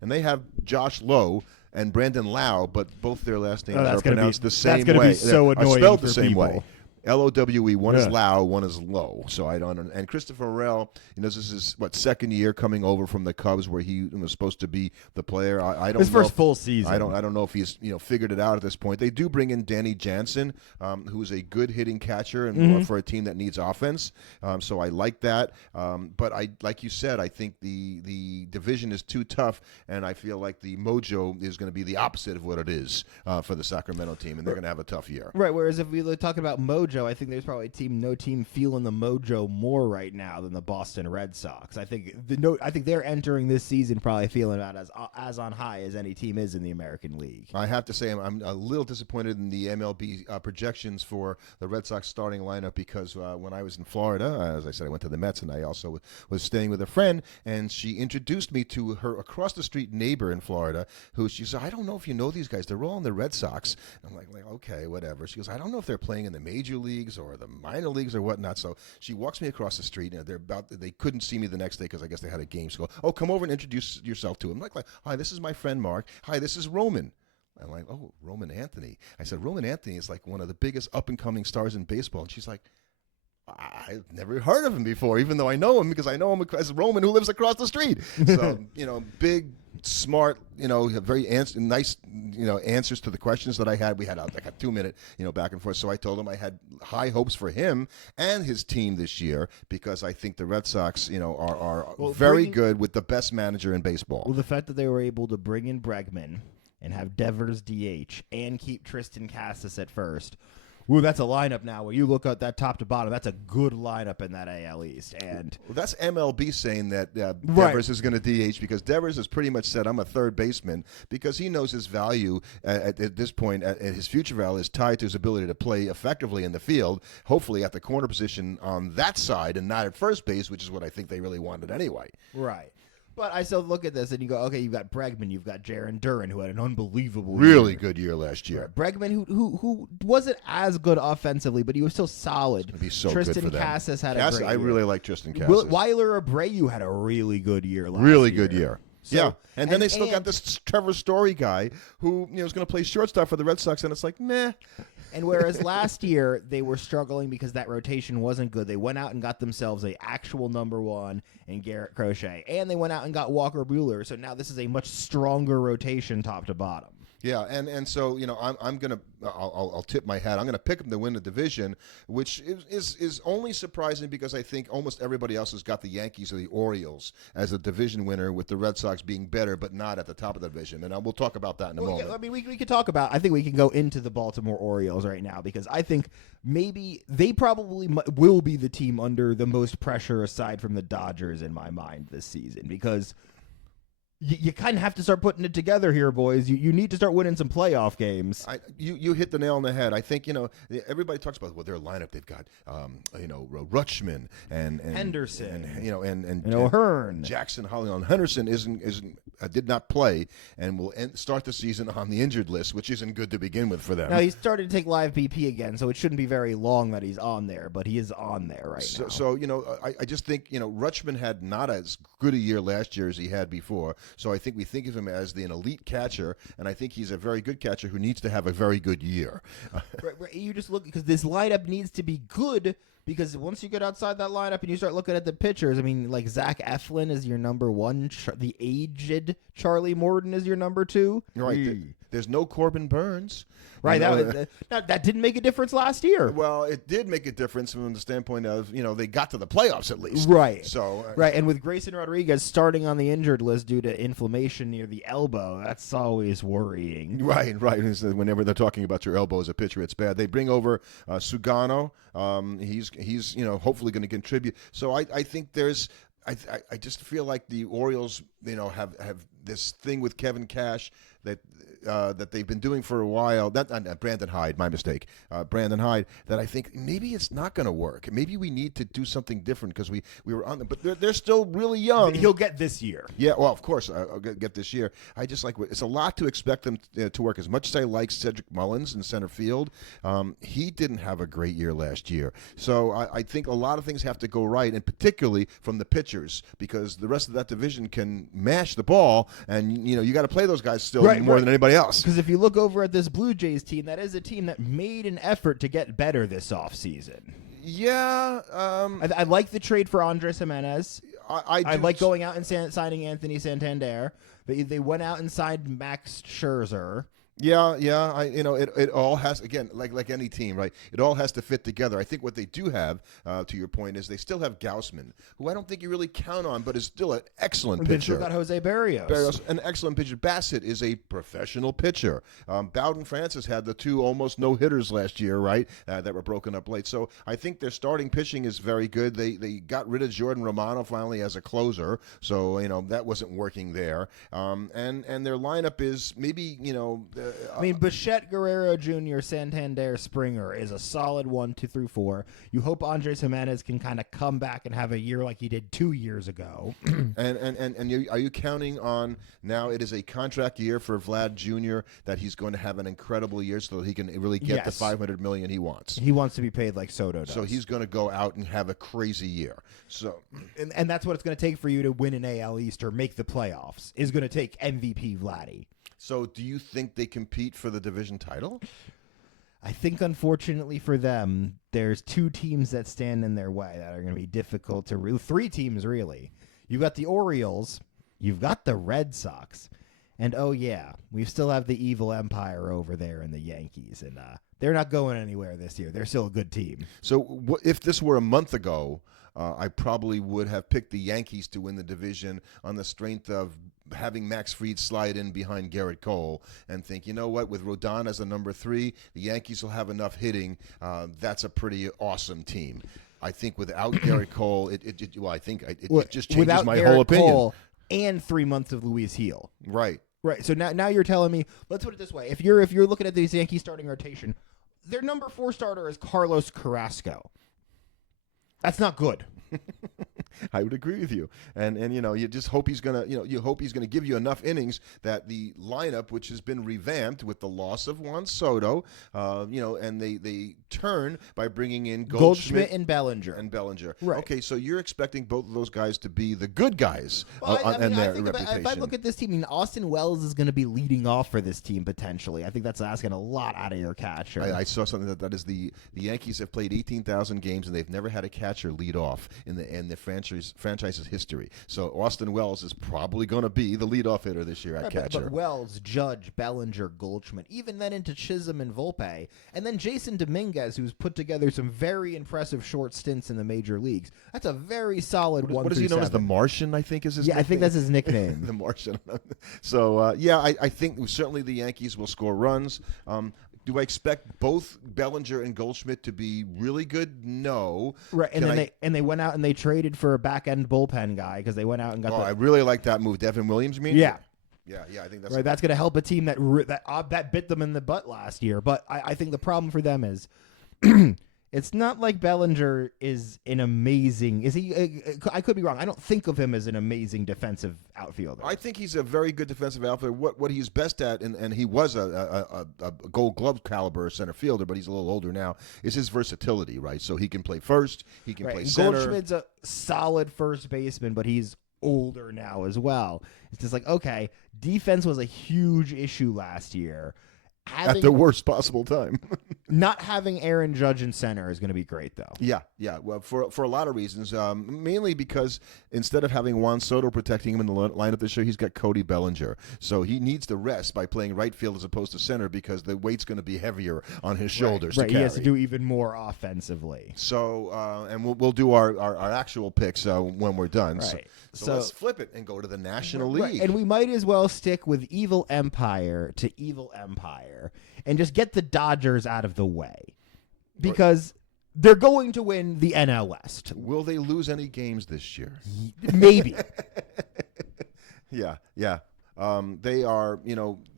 And they have Josh Lowe and Brandon Lau, but both their last names are pronounced the same way. That's going to be so annoying spelled for the same people. way. Lowe. One is Lau, one is Lowe. So I don't. And Christopher Morel, this is his second year coming over from the Cubs, where he was supposed to be the player. I don't. His first full season. I don't know if he's figured it out at this point. They do bring in Danny Jansen, who's a good hitting catcher and for a team that needs offense. So I like that. But like you said, I think the division is too tough, and I feel like the mojo is going to be the opposite of what it is for the Sacramento team, and they're going to have a tough year. Right. Whereas if we talk about mojo, I think there's probably no team feeling the mojo more right now than the Boston Red Sox. I think they're entering this season probably feeling about as on high as any team is in the American League. I have to say I'm a little disappointed in the MLB projections for the Red Sox starting lineup because when I was in Florida, as I said, I went to the Mets, and I also was staying with a friend, and she introduced me to her across the street neighbor in Florida, who she said, I don't know if you know these guys. They're all in the Red Sox. I'm like, okay, whatever. She goes, I don't know if they're playing in the major leagues or the minor leagues or whatnot. So she walks me across the street, and they couldn't see me the next day because I guess they had a game. She goes, oh, come over and introduce yourself to him. I'm like, hi, this is my friend Mark. Hi, this is Roman. I'm like, oh, Roman Anthony. I said, Roman Anthony is like one of the biggest up-and-coming stars in baseball. And she's like, I've never heard of him before, even though I know him because I know him as Roman who lives across the street. So, big, smart, very nice, answers to the questions that I had. We had like a 2-minute, back and forth. So I told him I had high hopes for him and his team this year because I think the Red Sox, are very good with the best manager in baseball. Well, the fact that they were able to bring in Bregman and have Devers DH and keep Tristan Casas at first. Ooh, that's a lineup now where you look at that top to bottom. That's a good lineup in that AL East. And that's MLB saying that Devers is going to DH because Devers has pretty much said, I'm a third baseman because he knows his value at this point, his future value is tied to his ability to play effectively in the field, hopefully at the corner position on that side and not at first base, which is what I think they really wanted anyway. Right. But I still look at this and you go, okay, you've got Bregman, you've got Jaron Duran, who had an unbelievable really good year last year. Bregman, who wasn't as good offensively, but he was still solid. It'd be so Tristan good for them. Casas had a great year. I really like Tristan Casas. Weiler Abreu had a really good year last year. Really good year. So, and then they still got this Trevor Story guy who is going to play shortstop for the Red Sox, and it's like, meh. And whereas last year they were struggling because that rotation wasn't good, they went out and got themselves a actual number one in Garrett Crochet, and they went out and got Walker Buehler. So now this is a much stronger rotation, top to bottom. Yeah, and so I'll tip my hat. I'm gonna pick them to win the division, which is only surprising because I think almost everybody else has got the Yankees or the Orioles as a division winner, with the Red Sox being better but not at the top of the division. And we'll talk about that in a moment. Yeah, I mean, we could talk about. I think we can go into the Baltimore Orioles right now because I think maybe they probably will be the team under the most pressure aside from the Dodgers in my mind this season because. You kind of have to start putting it together here, boys. You need to start winning some playoff games. You hit the nail on the head. I think everybody talks about their lineup. They've got Rutschman and Henderson and O'Hearn. Jackson Holliday. Henderson did not play and will start the season on the injured list, which isn't good to begin with for them. Now, he started to take live BP again, so it shouldn't be very long that he's on there, but he is on there now. So I just think Rutschman had not as good a year last year as he had before. So I think we think of him as an elite catcher, and I think he's a very good catcher who needs to have a very good year. Right, you just look because this lineup needs to be good. Because once you get outside that lineup and you start looking at the pitchers, I mean, like Zach Eflin is your number one. The aged Charlie Morton is your number two. Right. There's no Corbin Burns. Right. That didn't make a difference last year. Well, it did make a difference from the standpoint of, they got to the playoffs at least. Right. So. Right. And with Grayson Rodriguez starting on the injured list due to inflammation near the elbow, that's always worrying. Right. Whenever they're talking about your elbow as a pitcher, it's bad. They bring over Sugano. He's hopefully going to contribute. So I think there's I just feel like the Orioles have this thing with Kevin Cash that they've been doing for a while. Brandon Hyde, my mistake. Brandon Hyde. That I think maybe it's not going to work. Maybe we need to do something different because we were on them, but they're still really young. He'll get this year. Yeah, well, of course I'll get this year. I just like it's a lot to expect them to work. As much as I like Cedric Mullins in center field, he didn't have a great year last year. So I think a lot of things have to go right, and particularly from the pitchers, because the rest of that division can mash the ball, and you got to play those guys still more than anybody else. Because if you look over at this Blue Jays team, that is a team that made an effort to get better this offseason. Yeah. I like the trade for Andres Jimenez. I like going out and signing Anthony Santander. They went out and signed Max Scherzer. Yeah. It all has, again, like any team, right? It all has to fit together. I think what they do have, to your point, is they still have Gausman, who I don't think you really count on, but is still an excellent pitcher. They've still got Jose Barrios. An excellent pitcher. Bassett is a professional pitcher. Bowden Francis had the two almost no-hitters last year, right, that were broken up late. So I think their starting pitching is very good. They got rid of Jordan Romano finally as a closer, so that wasn't working there. And their lineup is maybe Bichette, Guerrero Jr., Santander, Springer is a solid 1, 2, 3, 4. You hope Andres Jimenez can kind of come back and have a year like he did 2 years ago. And are you counting on now? It is a contract year for Vlad Jr. that he's going to have an incredible year so that he can really get the $500 million he wants. He wants to be paid like Soto does. So he's going to go out and have a crazy year. So, and that's what it's going to take for you to win an AL East or make the playoffs. Is going to take MVP Vladdy. So do you think they compete for the division title? I think, unfortunately for them, there's 2 teams that stand in their way that are going to be difficult to 3 teams, really. You've got the Orioles, you've got the Red Sox, and we still have the evil empire over there in the Yankees, and they're not going anywhere this year. They're still a good team. So if this were a month ago, I probably would have picked the Yankees to win the division on the strength of having Max Fried slide in behind Garrett Cole and think, with Rodon as the number 3, the Yankees will have enough hitting. That's a pretty awesome team. I think without Garrett Cole, it just changes my whole opinion. Cole and 3 months of Luis Heel. Right. Right. So now you're telling me, let's put it this way. If you're looking at these Yankees starting rotation, their number 4 starter is Carlos Carrasco. That's not good. I would agree with you, and you just hope he's gonna give you enough innings that the lineup, which has been revamped with the loss of Juan Soto, and they turn by bringing in Goldschmidt and Bellinger. Right. Okay, so you're expecting both of those guys to be the good guys and their reputation. If I look at this team, Austin Wells is going to be leading off for this team potentially. I think that's asking a lot out of your catcher. I saw something that is the Yankees have played 18,000 games and they've never had a catcher lead off in the franchise's history. So Austin Wells is probably going to be the leadoff hitter this year at catcher. But Wells, Judge, Bellinger, Goldschmidt, even then into Chisholm and Volpe, and then Jason Dominguez, who's put together some very impressive short stints in the major leagues. That's a very solid one. What is he known as? The Martian, I think, is his nickname? I think that's his nickname. The Martian. So, I think certainly the Yankees will score runs. Do I expect both Bellinger and Goldschmidt to be really good? No. Right, and they went out and they traded for a back end bullpen guy because they went out and got. I really like that move. Devin Williams, you mean? Yeah. Yeah, I think that's right. That's going to help a team that bit them in the butt last year. But I think the problem for them is. It's not like Bellinger is an amazing. Is he? I could be wrong. I don't think of him as an amazing defensive outfielder. I think he's a very good defensive outfielder. What he's best at, and he was a Gold Glove caliber center fielder, but he's a little older now, is his versatility, right? So he can play first, he can play center. Goldschmidt's a solid first baseman, but he's older now as well. It's just like, okay, defense was a huge issue last year. At the worst possible time. Not having Aaron Judge in center is going to be great, though. Yeah. Well, for a lot of reasons, mainly because instead of having Juan Soto protecting him in the lineup this year, he's got Cody Bellinger. So he needs to rest by playing right field as opposed to center because the weight's going to be heavier on his shoulders. Right. He has to do even more offensively. So, and we'll do our actual picks when we're done. Right. So let's flip it and go to the National League. Right. And we might as well stick with Evil Empire to Evil Empire and just get the Dodgers out of the way because they're going to win the NL West. Will they lose any games this year? Maybe. Yeah. They are,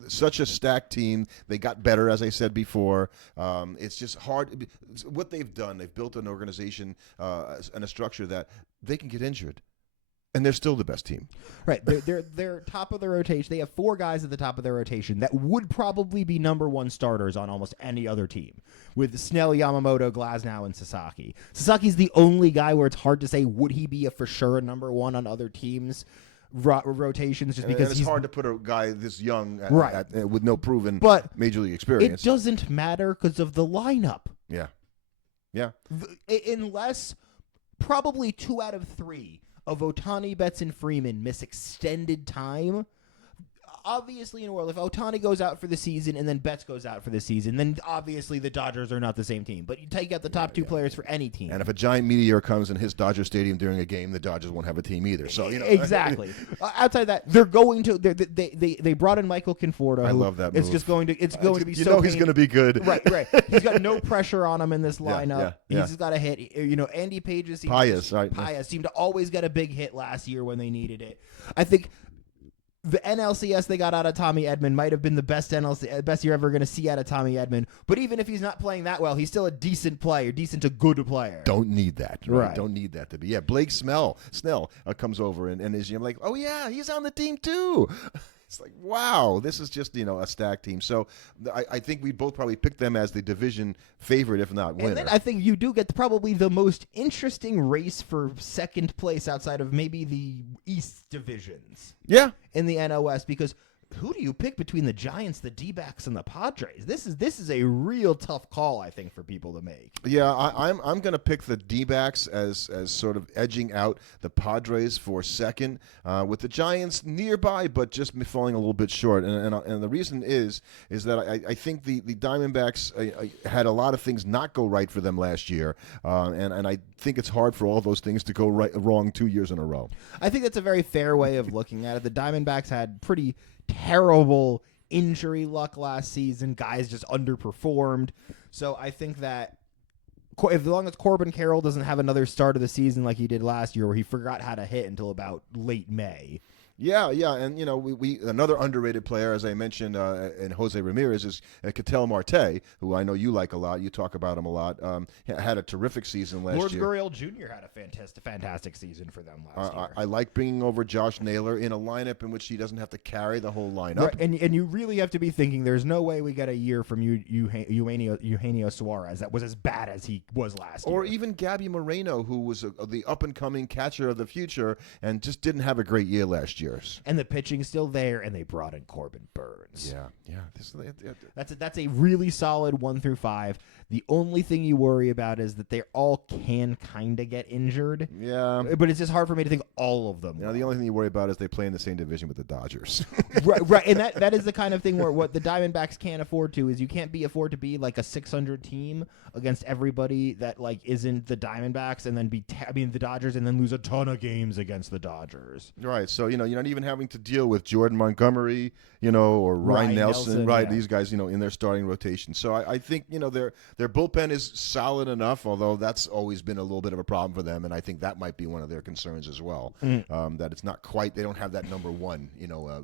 such a stacked team. They got better, as I said before. It's just hard. What they've done, they've built an organization and a structure that they can get injured. And they're still the best team. Right. They're top of the rotation. They have 4 guys at the top of their rotation that would probably be number 1 starters on almost any other team, with Snell, Yamamoto, Glasnow, and Sasaki. Sasaki's the only guy where it's hard to say would he be for sure number 1 on other teams' rotations, just because it's hard to put a guy this young with no proven major league experience. It doesn't matter because of the lineup. Yeah. Unless probably 2 out of 3 of Ohtani, Betts, and Freeman miss extended time. Obviously, in a world, if Ohtani goes out for the season and then Betts goes out for the season, then obviously the Dodgers are not the same team. But you take out the top 2 players for any team. And if a giant meteor comes and hits Dodger Stadium during a game, the Dodgers won't have a team either. So exactly. Outside that, they're going to. They brought in Michael Conforto. I love that move. It's just going to. It's going to be. He's going to be good. Right. He's got no pressure on him in this lineup. Yeah. He's got a hit. Andy Pages. Pius seemed to always get a big hit last year when they needed it. I think. The NLCS they got out of Tommy Edman might have been the best you're ever going to see out of Tommy Edman. But even if he's not playing that well, he's still a decent player, decent to good player. Don't need that. Right? Don't need that to be. Yeah, Blake Snell comes over and is like, oh, yeah, he's on the team too. It's like, wow, this is just, a stacked team. So I think we both probably picked them as the division favorite, if not winner. And then I think you do get probably the most interesting race for second place outside of maybe the East divisions. Yeah. In the NL West, because who do you pick between the Giants, the D-backs, and the Padres? This is a real tough call, I think, for people to make. Yeah, I'm going to pick the D-backs as sort of edging out the Padres for second, with the Giants nearby, but just falling a little bit short. And the reason is that I think the Diamondbacks had a lot of things not go right for them last year, and I think it's hard for all those things to go wrong 2 years in a row. I think that's a very fair way of looking at it. The Diamondbacks had pretty terrible injury luck last season. Guys just underperformed. So I think that as long as Corbin Carroll doesn't have another start of the season like he did last year where he forgot how to hit until about late May, Yeah, and we another underrated player, as I mentioned, in Jose Ramirez is Ketel Marte, who I know you like a lot. You talk about him a lot. Had a terrific season last Lourdes year. Gurriel Jr. had a fantastic season for them last year. I like bringing over Josh Naylor in a lineup in which he doesn't have to carry the whole lineup. Right, and you really have to be thinking there's no way we get a year from Eugenio Suarez that was as bad as he was last year. Or even Gabby Moreno, who was the up-and-coming catcher of the future and just didn't have a great year last year. And the pitching's still there, and they brought in Corbin Burns. Yeah. That's a really solid 1 through 5. The only thing you worry about is that they all can kind of get injured. Yeah. But it's just hard for me to think all of them. The only thing you worry about is they play in the same division with the Dodgers. right, and that is the kind of thing where what the Diamondbacks can't afford to is you can't afford to be like a 600 team against everybody that like isn't the Diamondbacks and then the Dodgers and then lose a ton of games against the Dodgers. Right. So, you're not even having to deal with Jordan Montgomery, or Ryan Nelson, right? Yeah. These guys, in their starting rotation. So I think, their bullpen is solid enough, although that's always been a little bit of a problem for them. And I think that might be one of their concerns as well, that it's not quite, they don't have that number one,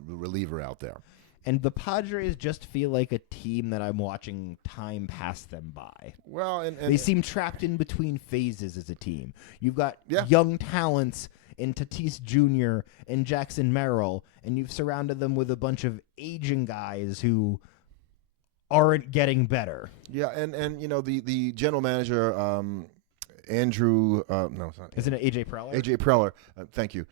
reliever out there. And the Padres just feel like a team that I'm watching time pass them by. Well, and they seem trapped in between phases as a team. You've got young talents in Tatis Jr. and Jackson Merrill, and you've surrounded them with a bunch of aging guys who aren't getting better. Yeah, and the general manager, Andrew, no, it's not. Isn't it AJ Preller? AJ Preller, thank you.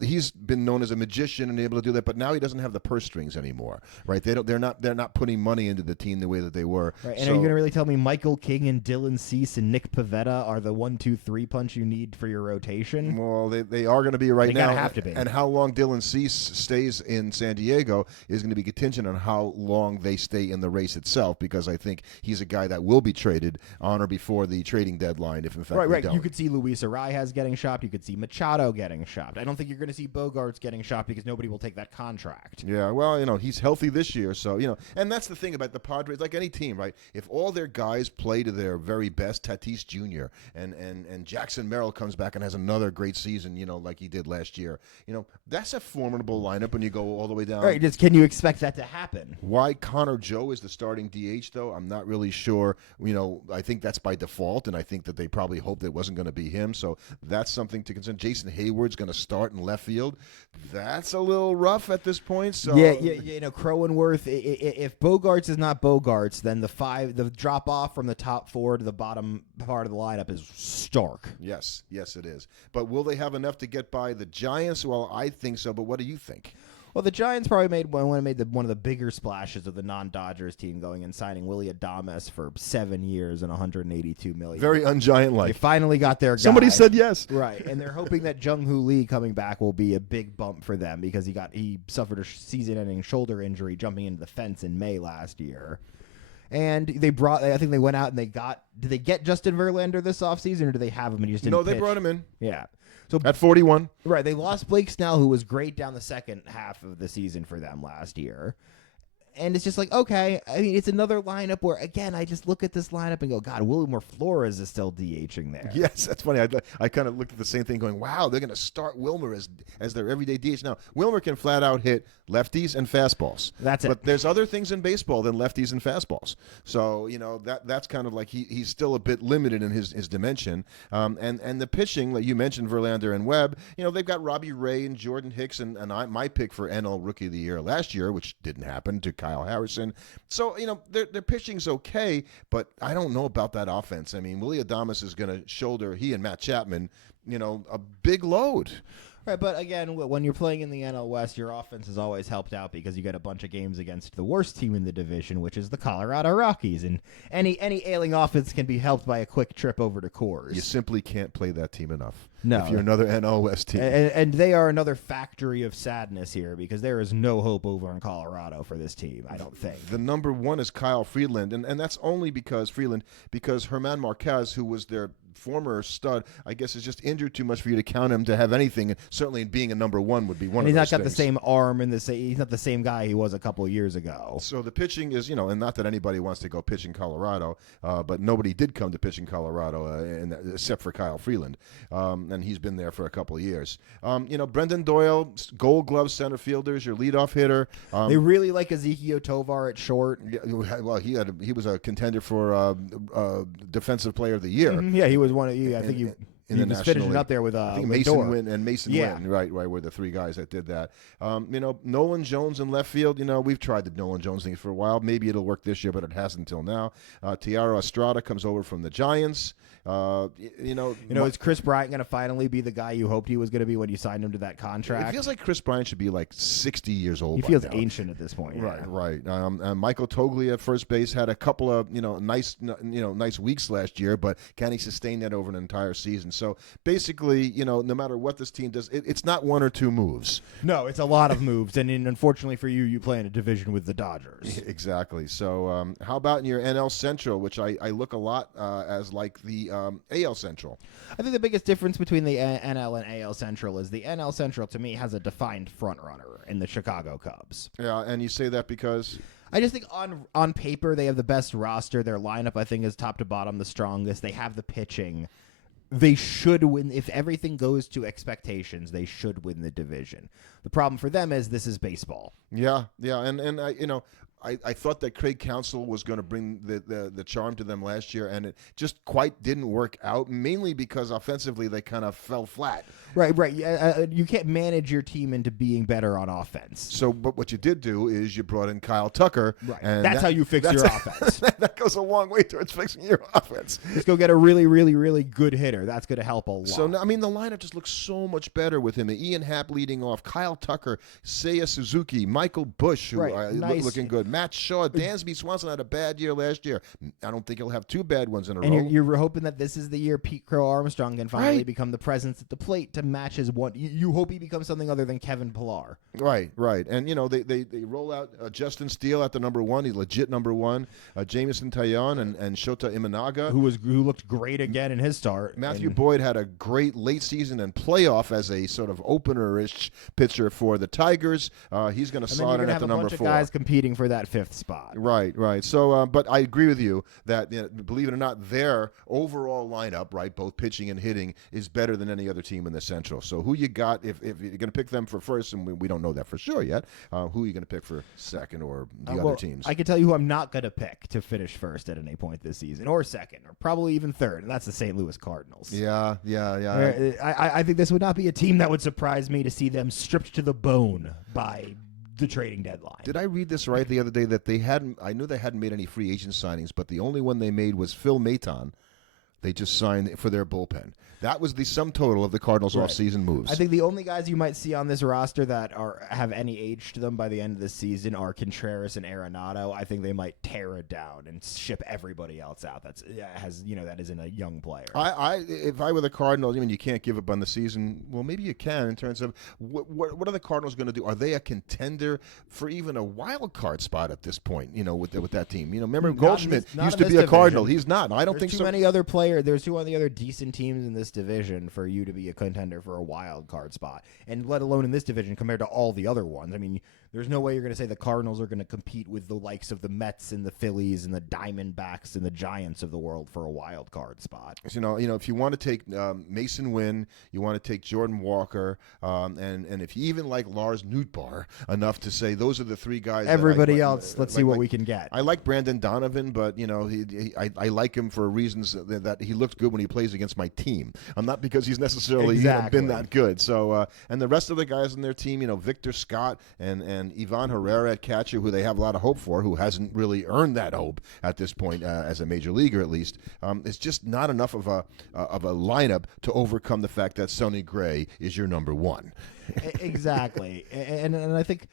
He's been known as a magician and able to do that, but now he doesn't have the purse strings anymore, right? They're not putting money into the team the way that they were. Right. And are you going to really tell me Michael King and Dylan Cease and Nick Pivetta are the 1-2-3 punch you need for your rotation? Well, they are going to be right now. They have to be. And how long Dylan Cease stays in San Diego is going to be contingent on how long they stay in the race itself, because I think he's a guy that will be traded on or before the trading deadline. If in fact right. Don't. You could see Luis Arias getting shopped. You could see Machado getting shopped. I don't think you're going to see Bogarts getting shopped because nobody will take that contract. Yeah, well, he's healthy this year, so and that's the thing about the Padres. Like any team, right? If all their guys play to their very best, Tatis Jr. and Jackson Merrill comes back and has another great season, like he did last year. That's a formidable lineup when you go all the way down. All right, just can you expect that to happen? Why Connor Joe is the starting DH, though, I'm not really sure. I think that's by default, and I think that they probably hoped it wasn't going to be him, so that's something to consider. Jason Hayward's going to start in left field. That's a little rough at this point. So yeah. Cronenworth. If Bogarts is not Bogarts, then the drop off from the top 4 to the bottom part of the lineup is stark. Yes, it is. But will they have enough to get by the Giants? Well, I think so. But what do you think? Well, the Giants probably made one of the bigger splashes of the non-Dodgers team going and signing Willie Adames for 7 years and $182 million. Very un-Giant-like. They finally got their guy. Somebody said yes. Right, and they're hoping that Jung-Hoo Lee coming back will be a big bump for them because he suffered a season-ending shoulder injury jumping into the fence in May last year. And I think they went out and did they get Justin Verlander this offseason, or do they have him and he just didn't pitch? They brought him in. Yeah. So at 41. Right, they lost Blake Snell, who was great down the second half of the season for them last year. And it's just like, okay, I mean, it's another lineup where, again, I just look at this lineup and go, God, Wilmer Flores is still DHing there. Yes, that's funny. I kind of looked at the same thing going, wow, they're going to start Wilmer as their everyday DH. Now, Wilmer can flat out hit lefties and fastballs. That's it. But there's other things in baseball than lefties and fastballs. So, that's kind of like he's still a bit limited in his dimension. And the pitching, like you mentioned, Verlander and Webb, they've got Robbie Ray and Jordan Hicks and my pick for NL Rookie of the Year last year, which didn't happen, to Kyle Harrison. So, their pitching's okay, but I don't know about that offense. I mean, Willie Adames is going to shoulder, he and Matt Chapman, a big load. Right, but again, when you're playing in the NL West, your offense is always helped out because you get a bunch of games against the worst team in the division, which is the Colorado Rockies, and any ailing offense can be helped by a quick trip over to Coors. You simply can't play that team enough. No. If you're another NL West team. And they are another factory of sadness here because there is no hope over in Colorado for this team, I don't think. The number one is Kyle Freeland, and that's only because Herman Marquez, who was their former stud, I guess, is just injured too much for you to count him to have anything. And certainly, being a number one would be one and of those he's not got things. the same arm and he's not the same guy he was a couple of years ago. So the pitching is, and not that anybody wants to go pitch in Colorado, but nobody did come to pitch in Colorado except for Kyle Freeland, and he's been there for a couple of years. Brendan Doyle, Gold Glove center fielder, is your leadoff hitter. They really like Ezekiel Tovar at short. Yeah, well, he was a contender for Defensive Player of the Year. Mm-hmm. Yeah, he was one of you. I think he was finishing up there with I think Mason Wynn and Mason Wynn, right, were the three guys that did that. Nolan Jones in left field. We've tried the Nolan Jones thing for a while. Maybe it'll work this year, but it hasn't until now. Tiara Estrada comes over from the Giants. Is Chris Bryant going to finally be the guy you hoped he was going to be when you signed him to that contract? It feels like Chris Bryant should be like 60 years old. He feels ancient at this point. Right. Michael Toglia at first base had a couple of nice weeks last year, but can he sustain that over an entire season? So basically, no matter what this team does, it's not one or two moves. No, it's a lot of moves, and unfortunately for you, you play in a division with the Dodgers. Exactly. So how about in your NL Central, which I look a lot as like the AL Central? I think the biggest difference between the NL and AL Central is the NL Central, to me, has a defined front runner in the Chicago Cubs. Yeah, and you say that because... I just think on paper they have the best roster. Their lineup, I think, is top to bottom the strongest. They have the pitching. They should win. If everything goes to expectations, they should win the division. The problem for them is this is baseball. Yeah, and I thought that Craig Counsell was going to bring the charm to them last year, and it just quite didn't work out, mainly because offensively they kind of fell flat. Right. You can't manage your team into being better on offense. So, but what you did do is you brought in Kyle Tucker. Right. And that's how you fix your offense. That goes a long way towards fixing your offense. Just go get a really, really, really good hitter. That's going to help a lot. So, the lineup just looks so much better with him. Ian Happ leading off, Kyle Tucker, Seiya Suzuki, Michael Busch, who looking good. Matt Shaw, Dansby Swanson had a bad year last year. I don't think he'll have two bad ones in a row. And you're hoping that this is the year Pete Crow Armstrong can finally become the presence at the plate to match his one. You hope he becomes something other than Kevin Pillar. Right. And they roll out Justin Steele at the number one. He's legit number one. Jameson Taillon and Shota Imanaga, who looked great again in his start. Matthew Boyd had a great late season and playoff as a sort of opener-ish pitcher for the Tigers. He's going to slot in at the number 4. Bunch of guys competing for that 5th spot. Right. So, but I agree with you that, believe it or not, their overall lineup, right, both pitching and hitting, is better than any other team in the Central. So who you got, if you're going to pick them for first, and we don't know that for sure yet, who are you going to pick for second or the other teams? I can tell you who I'm not going to pick to finish first at any point this season, or second, or probably even third, and that's the St. Louis Cardinals. Yeah. I think this would not be a team that would surprise me to see them stripped to the bone by the trading deadline. Did I read this right the other day that I knew they hadn't made any free agent signings, but the only one they made was Phil Maton. They just signed for their bullpen. That was the sum total of the Cardinals' off-season moves. I think the only guys you might see on this roster that have any age to them by the end of the season are Contreras and Arenado. I think they might tear it down and ship everybody else out. That isn't a young player. If I were the Cardinals, you can't give up on the season. Well, maybe you can in terms of what are the Cardinals going to do? Are they a contender for even a wild card spot at this point? With that team. Remember Goldschmidt used to be a Cardinal. He's not. I don't think so. There's too many other players. There's too many other decent teams in this division for you to be a contender for a wild card spot, and let alone in this division compared to all the other ones. There's no way you're going to say the Cardinals are going to compete with the likes of the Mets and the Phillies and the Diamondbacks and the Giants of the world for a wild card spot. If you want to take Mason Wynn, you want to take Jordan Walker, and if you even like Lars Nootbaar enough to say those are the three guys. Everybody else, let's see what we can get. I like Brandon Donovan, but I like him for reasons that he looked good when he plays against my team. Not because he's necessarily been that good. So and the rest of the guys on their team, Victor Scott and Ivan Herrera at catcher, who they have a lot of hope for, who hasn't really earned that hope at this point as a major leaguer at least. It's just not enough of a lineup to overcome the fact that Sonny Gray is your number one. Exactly, and I think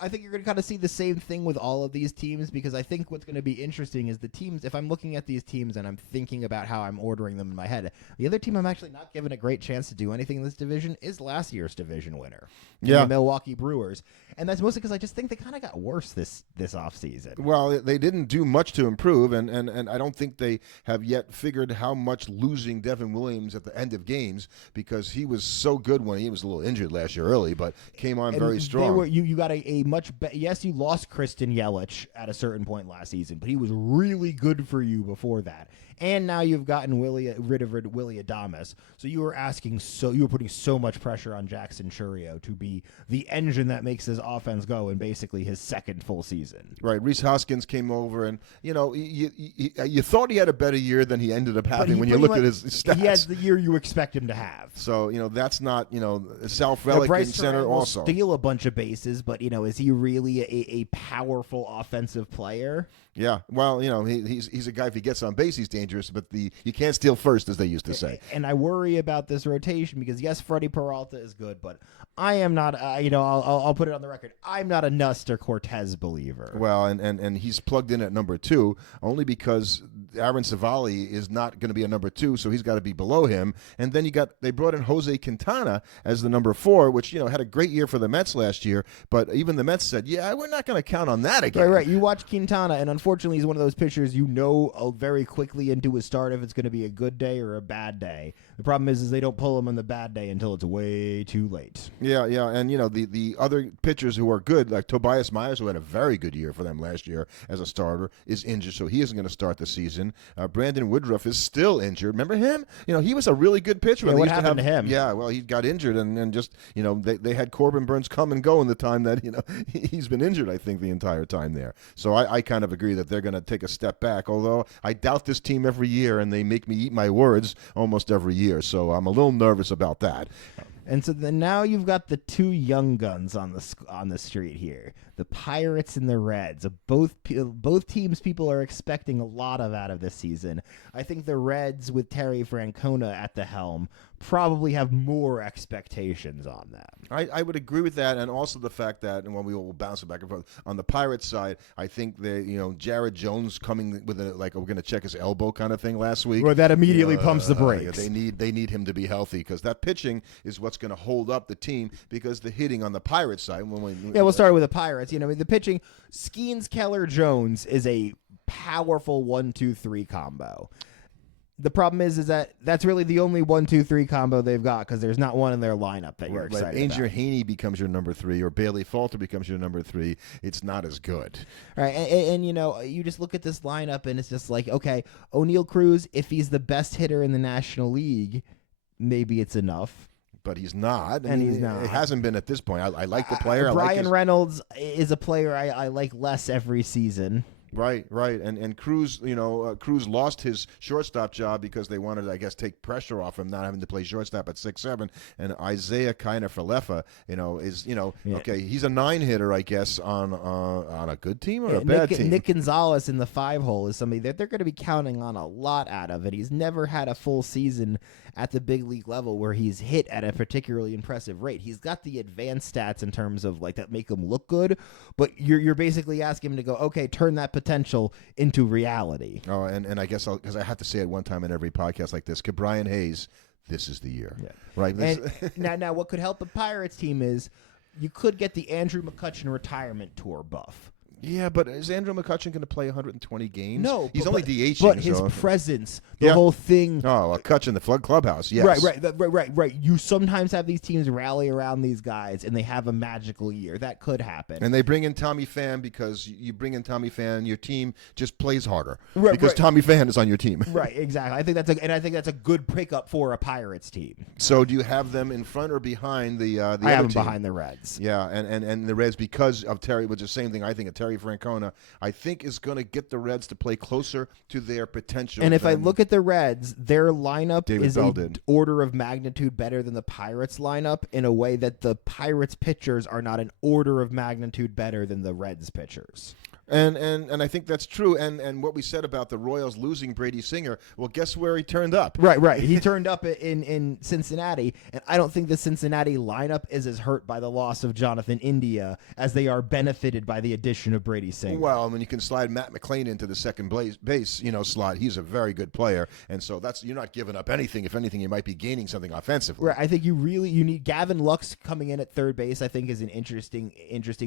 I think you're going to kind of see the same thing with all of these teams, because I think what's going to be interesting is the teams, if I'm looking at these teams and I'm thinking about how I'm ordering them in my head, the other team I'm actually not given a great chance to do anything in this division is last year's division winner, the Milwaukee Brewers. And that's mostly because I just think they kind of got worse this offseason. Well, they didn't do much to improve, and I don't think they have yet figured how much losing Devin Williams at the end of games, because he was so good when he was a little injured last year early, but came on very strong. You got a much yes, you lost Kristen Yelich at a certain point last season, but he was really good for you before that. And now you've gotten rid of Willie Adames, so you were putting so much pressure on Jackson Chourio to be the engine that makes his offense go in basically his second full season. Right, Rhys Hoskins came over, and you thought he had a better year than he ended up having when you look at his stats. He has the year you expect him to have. So that's not Sal Frelick in center also steal a bunch of bases, but is he really a powerful offensive player? Yeah, well, he's a guy, if he gets on base, he's dangerous, but you can't steal first, as they used to say. And I worry about this rotation because, yes, Freddie Peralta is good, but I am not, I'll put it on the record, I'm not a Nestor Cortez believer. Well, and he's plugged in at number 2 only because Aaron Savali is not going to be a number 2, so he's got to be below him. And then they brought in Jose Quintana as the number 4, which, had a great year for the Mets last year, but even the Mets said, yeah, we're not going to count on that again. Right. You watch Quintana, and unfortunately, he's one of those pitchers very quickly into his start if it's going to be a good day or a bad day. The problem is they don't pull him on the bad day until it's way too late. Yeah, and the other pitchers who are good, like Tobias Myers, who had a very good year for them last year as a starter, is injured, so he isn't going to start the season. Brandon Woodruff is still injured. Remember him? He was a really good pitcher. Yeah, what happened to him? Yeah, well, he got injured, and just they had Corbin Burns come and go in the time that he's been injured. I think the entire time there. So I kind of agree that they're going to take a step back. Although I doubt this team every year, and they make me eat my words almost every year. So I'm a little nervous about that. And so now you've got the two young guns on the street here, the Pirates and the Reds. Both teams people are expecting a lot out of this season. I think the Reds, with Terry Francona at the helm, probably have more expectations on them. I would agree with that, and also the fact that, and when we will bounce it back and forth on the Pirates side, I think Jared Jones coming with we're going to check his elbow kind of thing last week. Well, that immediately pumps the brakes. They need him to be healthy, because that pitching is what's going to hold up the team, because the hitting on the Pirates side. We'll start with the Pirates. The pitching, Skeens, Keller, Jones is a powerful 1-2-3 combo. The problem is that that's really the only 1-2-3 combo they've got, because there's not one in their lineup that you're excited about. Angel Haney becomes your number 3, or Bailey Falter becomes your number 3. It's not as good. All right, and you just look at this lineup, and it's just like, okay, O'Neal Cruz, if he's the best hitter in the National League, maybe it's enough. But he's not. And he's not. It hasn't been at this point. I like the player. Brian Reynolds is a player I like less every season. Right, and Cruz, Cruz lost his shortstop job because they wanted to, I guess, take pressure off him, not having to play shortstop at 6'7". And Isaiah Kiner-Falefa, is okay, he's a 9-hitter, I guess, on a good team or a bad team. Nick Gonzalez in the 5-hole is somebody that they're going to be counting on a lot out of it. He's never had a full season at the big league level where he's hit at a particularly impressive rate. He's got the advanced stats in terms of that make him look good, but you're basically asking him to go, okay, turn that potential into reality. Oh, and I guess because I have to say it one time in every podcast like this, Brian Hayes, this is the year. Yeah. Right. And now what could help a Pirates team is you could get the Andrew McCutchen retirement tour buff. Yeah, but is Andrew McCutchen going to play 120 games? No. He's only DHing. But his presence, the whole thing. Oh, McCutchen, the Flood Clubhouse, yes. Right. You sometimes have these teams rally around these guys, and they have a magical year. That could happen. And they bring in Tommy Pham, because you bring in Tommy Pham, your team just plays harder. Because Tommy Pham is on your team. Right, exactly. I think that's a good pickup for a Pirates team. So do you have them in front or behind the other team? I have them behind the Reds. Yeah, and the Reds, because of Terry, which is the same thing I think of Terry Francona, I think is going to get the Reds to play closer to their potential. And if I look at the Reds, their lineup is an order of magnitude better than the Pirates lineup, in a way that the Pirates pitchers are not an order of magnitude better than the Reds pitchers. And I think that's true. And what we said about the Royals losing Brady Singer, well, guess where he turned up? Right. He turned up in Cincinnati, and I don't think the Cincinnati lineup is as hurt by the loss of Jonathan India as they are benefited by the addition of Brady Singer. Well, I mean, you can slide Matt McClain into the second base, slot. He's a very good player, and so you're not giving up anything. If anything, you might be gaining something offensively. Right. I think you need Gavin Lux coming in at third base. I think is an interesting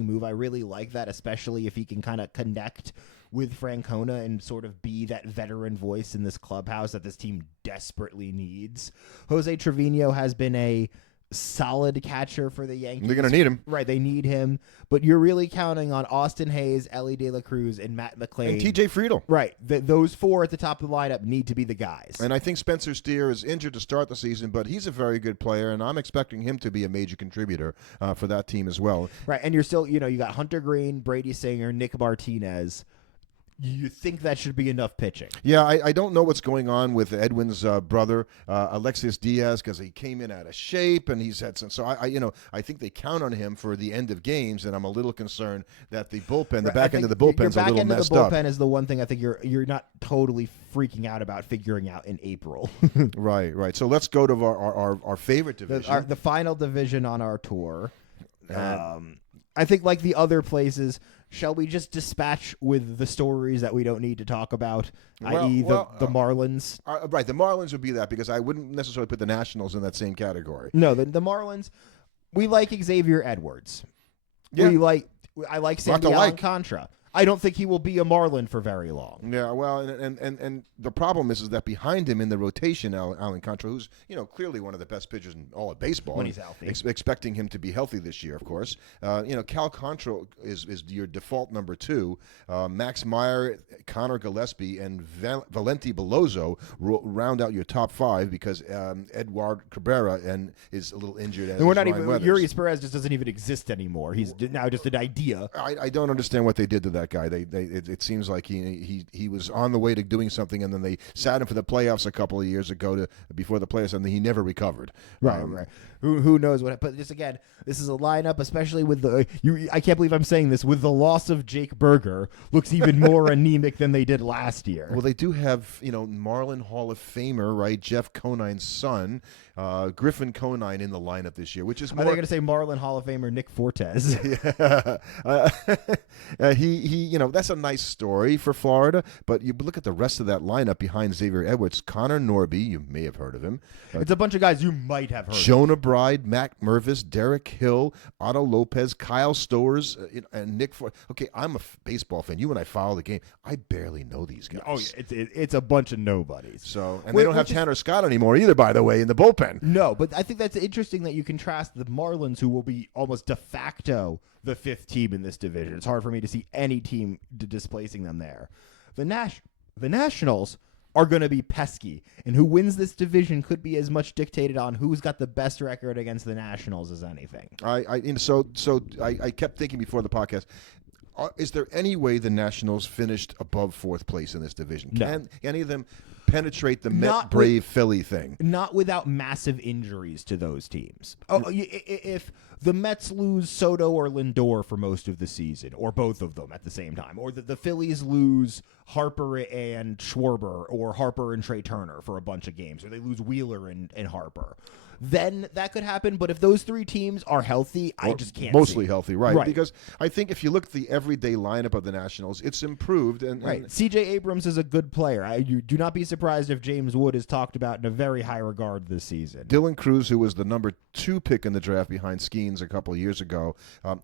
move. I really like that, especially if he can kind of connect with Francona and sort of be that veteran voice in this clubhouse that this team desperately needs. Jose Trevino has been a solid catcher for the Yankees. They're going to need him. Right, they need him. But you're really counting on Austin Hayes, Ellie De La Cruz, and Matt McClain. And TJ Friedl. Right. Those four at the top of the lineup need to be the guys. And I think Spencer Steer is injured to start the season, but he's a very good player, and I'm expecting him to be a major contributor for that team as well. Right, and you're still, you got Hunter Green, Brady Singer, Nick Martinez. You think that should be enough pitching? Yeah, I don't know what's going on with Edwin's brother, Alexis Diaz, because he came in out of shape and he's had some. So I think they count on him for the end of games, and I'm a little concerned that the bullpen, the back end of the bullpen's a little messed up. The bullpen is the one thing I think you're not totally freaking out about figuring out in April. Right. So let's go to our favorite division, the final division on our tour. I think like the other places. Shall we just dispatch with the stories that we don't need to talk about, i.e. the Marlins? Right, the Marlins would be that, because I wouldn't necessarily put the Nationals in that same category. No, the Marlins, we like Xavier Edwards. Yeah. I like Sandy Alcantara. I don't think he will be a Marlin for very long. Yeah, well, and the problem is that behind him in the rotation, Alan Contra, who's clearly one of the best pitchers in all of baseball, when he's healthy, expecting him to be healthy this year, of course. Cal Contra is your default number 2. Max Meyer, Connor Gillespie, and Valenti Bellozo round out your top 5, because Eduard Cabrera is a little injured. And we're not even. Urias Perez just doesn't even exist anymore. He's now just an idea. I don't understand what they did to that guy. It seems like he was on the way to doing something, and then they sat him for the playoffs a couple of years ago before the playoffs, and he never recovered. Right. Who knows what? But just again, this is a lineup, especially with the. I can't believe I'm saying this. With the loss of Jake Berger, looks even more anemic than they did last year. Well, they do have Marlin Hall of Famer, right? Jeff Conine's son, Griffin Conine, in the lineup this year, which is more. Are they going to say Marlin Hall of Famer Nick Fortes? He that's a nice story for Florida, but you look at the rest of that lineup behind Xavier Edwards. Connor Norby, you may have heard of him. It's a bunch of guys you might have heard. Jonah Bride, Mac Mervis, Derek Hill, Otto Lopez, Kyle Stowers, and Nick Ford. Okay, I'm a baseball fan. You and I follow the game. I barely know these guys. Oh, yeah, it's a bunch of nobodies. So, and they don't have Tanner Scott anymore either, by the way, in the bullpen. No, but I think that's interesting that you contrast the Marlins, who will be almost de facto the 5th team in this division. It's hard for me to see any team displacing them there. The Nationals are going to be pesky, and who wins this division could be as much dictated on who's got the best record against the Nationals as anything. I kept thinking before the podcast, is there any way the Nationals finished above 4th place in this division? No. Can any of them penetrate the Met-Brave-Philly thing? Not without massive injuries to those teams. If the Mets lose Soto or Lindor for most of the season, or both of them at the same time, or the Phillies lose Harper and Schwarber, or Harper and Trey Turner for a bunch of games, or they lose Wheeler and Harper, then that could happen. But if those 3 teams are healthy, I just can't mostly see healthy, right? Because I think if you look at the everyday lineup of the Nationals, it's improved. And C.J. Abrams is a good player. You do not be surprised if James Wood is talked about in a very high regard this season. Dylan Cruz, who was the number 2 pick in the draft behind Skeens a couple of years ago,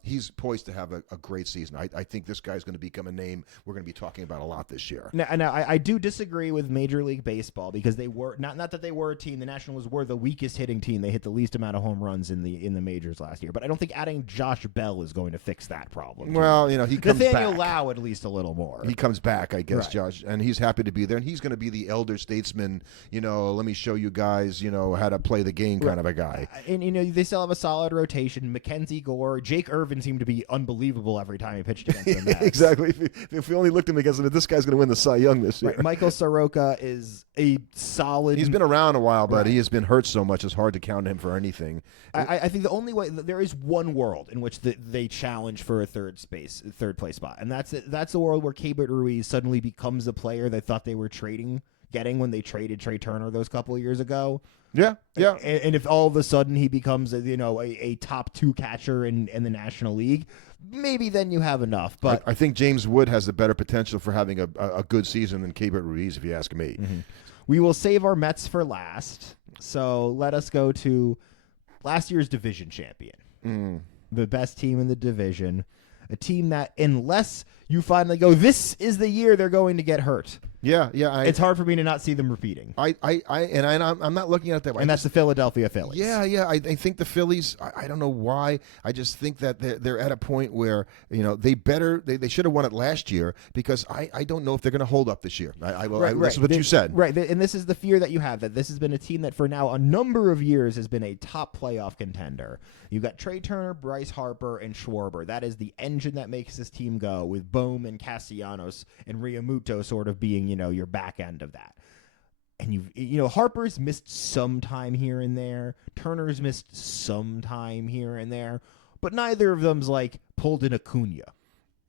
he's poised to have a great season. I think this guy's going to become a name we're going to be talking about a lot this year. Now I do disagree with Major League Baseball, because they were not that they were a team. The Nationals were the weakest hitting team. They hit the least amount of home runs in the majors last year. But I don't think adding Josh Bell is going to fix that problem. Well, he comes Nathaniel back. Lau at least a little more. He comes back, I guess, right. Josh, and he's happy to be there. And he's going to be the elder statesman, let me show you guys, how to play the game kind of a guy. And, they still have a solid rotation. Mackenzie Gore, Jake Irvin seemed to be unbelievable every time he pitched against the Mets. Exactly. If we only looked him against him, this guy's going to win the Cy Young this year. Right. Michael Soroka is a solid. He's been around a while, but he has been hurt so much it's hard to count him for anything. I think the only way there is one world in which they challenge for a third place spot, and that's the world where Keibert Ruiz suddenly becomes the player they thought they were getting when they traded Trey Turner those couple of years ago. Yeah. And if all of a sudden he becomes a top 2 catcher in the National League, maybe then you have enough. But I think James Wood has the better potential for having a good season than Keibert Ruiz, if you ask me. Mm-hmm. We will save our Mets for last. So let us go to last year's division champion, the best team in the division, a team that unless you finally go, this is the year they're going to get hurt. Yeah. It's hard for me to not see them repeating. I'm not looking at it that way. And that's the Philadelphia Phillies. Yeah. I think the Phillies. I don't know why. I just think that they're at a point where they should have won it last year because I don't know if they're going to hold up this year. This is what you said. Right, and this is the fear that you have, that this has been a team that for now a number of years has been a top playoff contender. You've got Trey Turner, Bryce Harper, and Schwarber. That is the engine that makes this team go, with Bohm and Castellanos and Realmuto sort of being, your back end of that. And Harper's missed some time here and there. Turner's missed some time here and there. But neither of them's pulled in Acuna.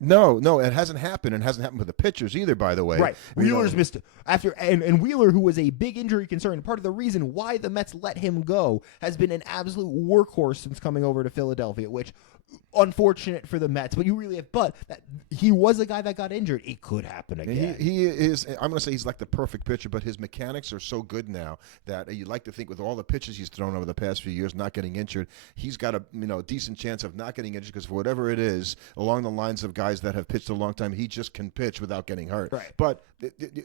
No, it hasn't happened, and it hasn't happened with the pitchers either, by the way. Right. Wheeler's missed after, and Wheeler, who was a big injury concern, part of the reason why the Mets let him go has been an absolute workhorse since coming over to Philadelphia, which unfortunate for the Mets, but he was a guy that got injured. It could happen again. He is. I'm going to say he's like the perfect pitcher, but his mechanics are so good now that you'd like to think with all the pitches he's thrown over the past few years, not getting injured, he's got a decent chance of not getting injured because for whatever it is, along the lines of guys that have pitched a long time, he just can pitch without getting hurt. Right. But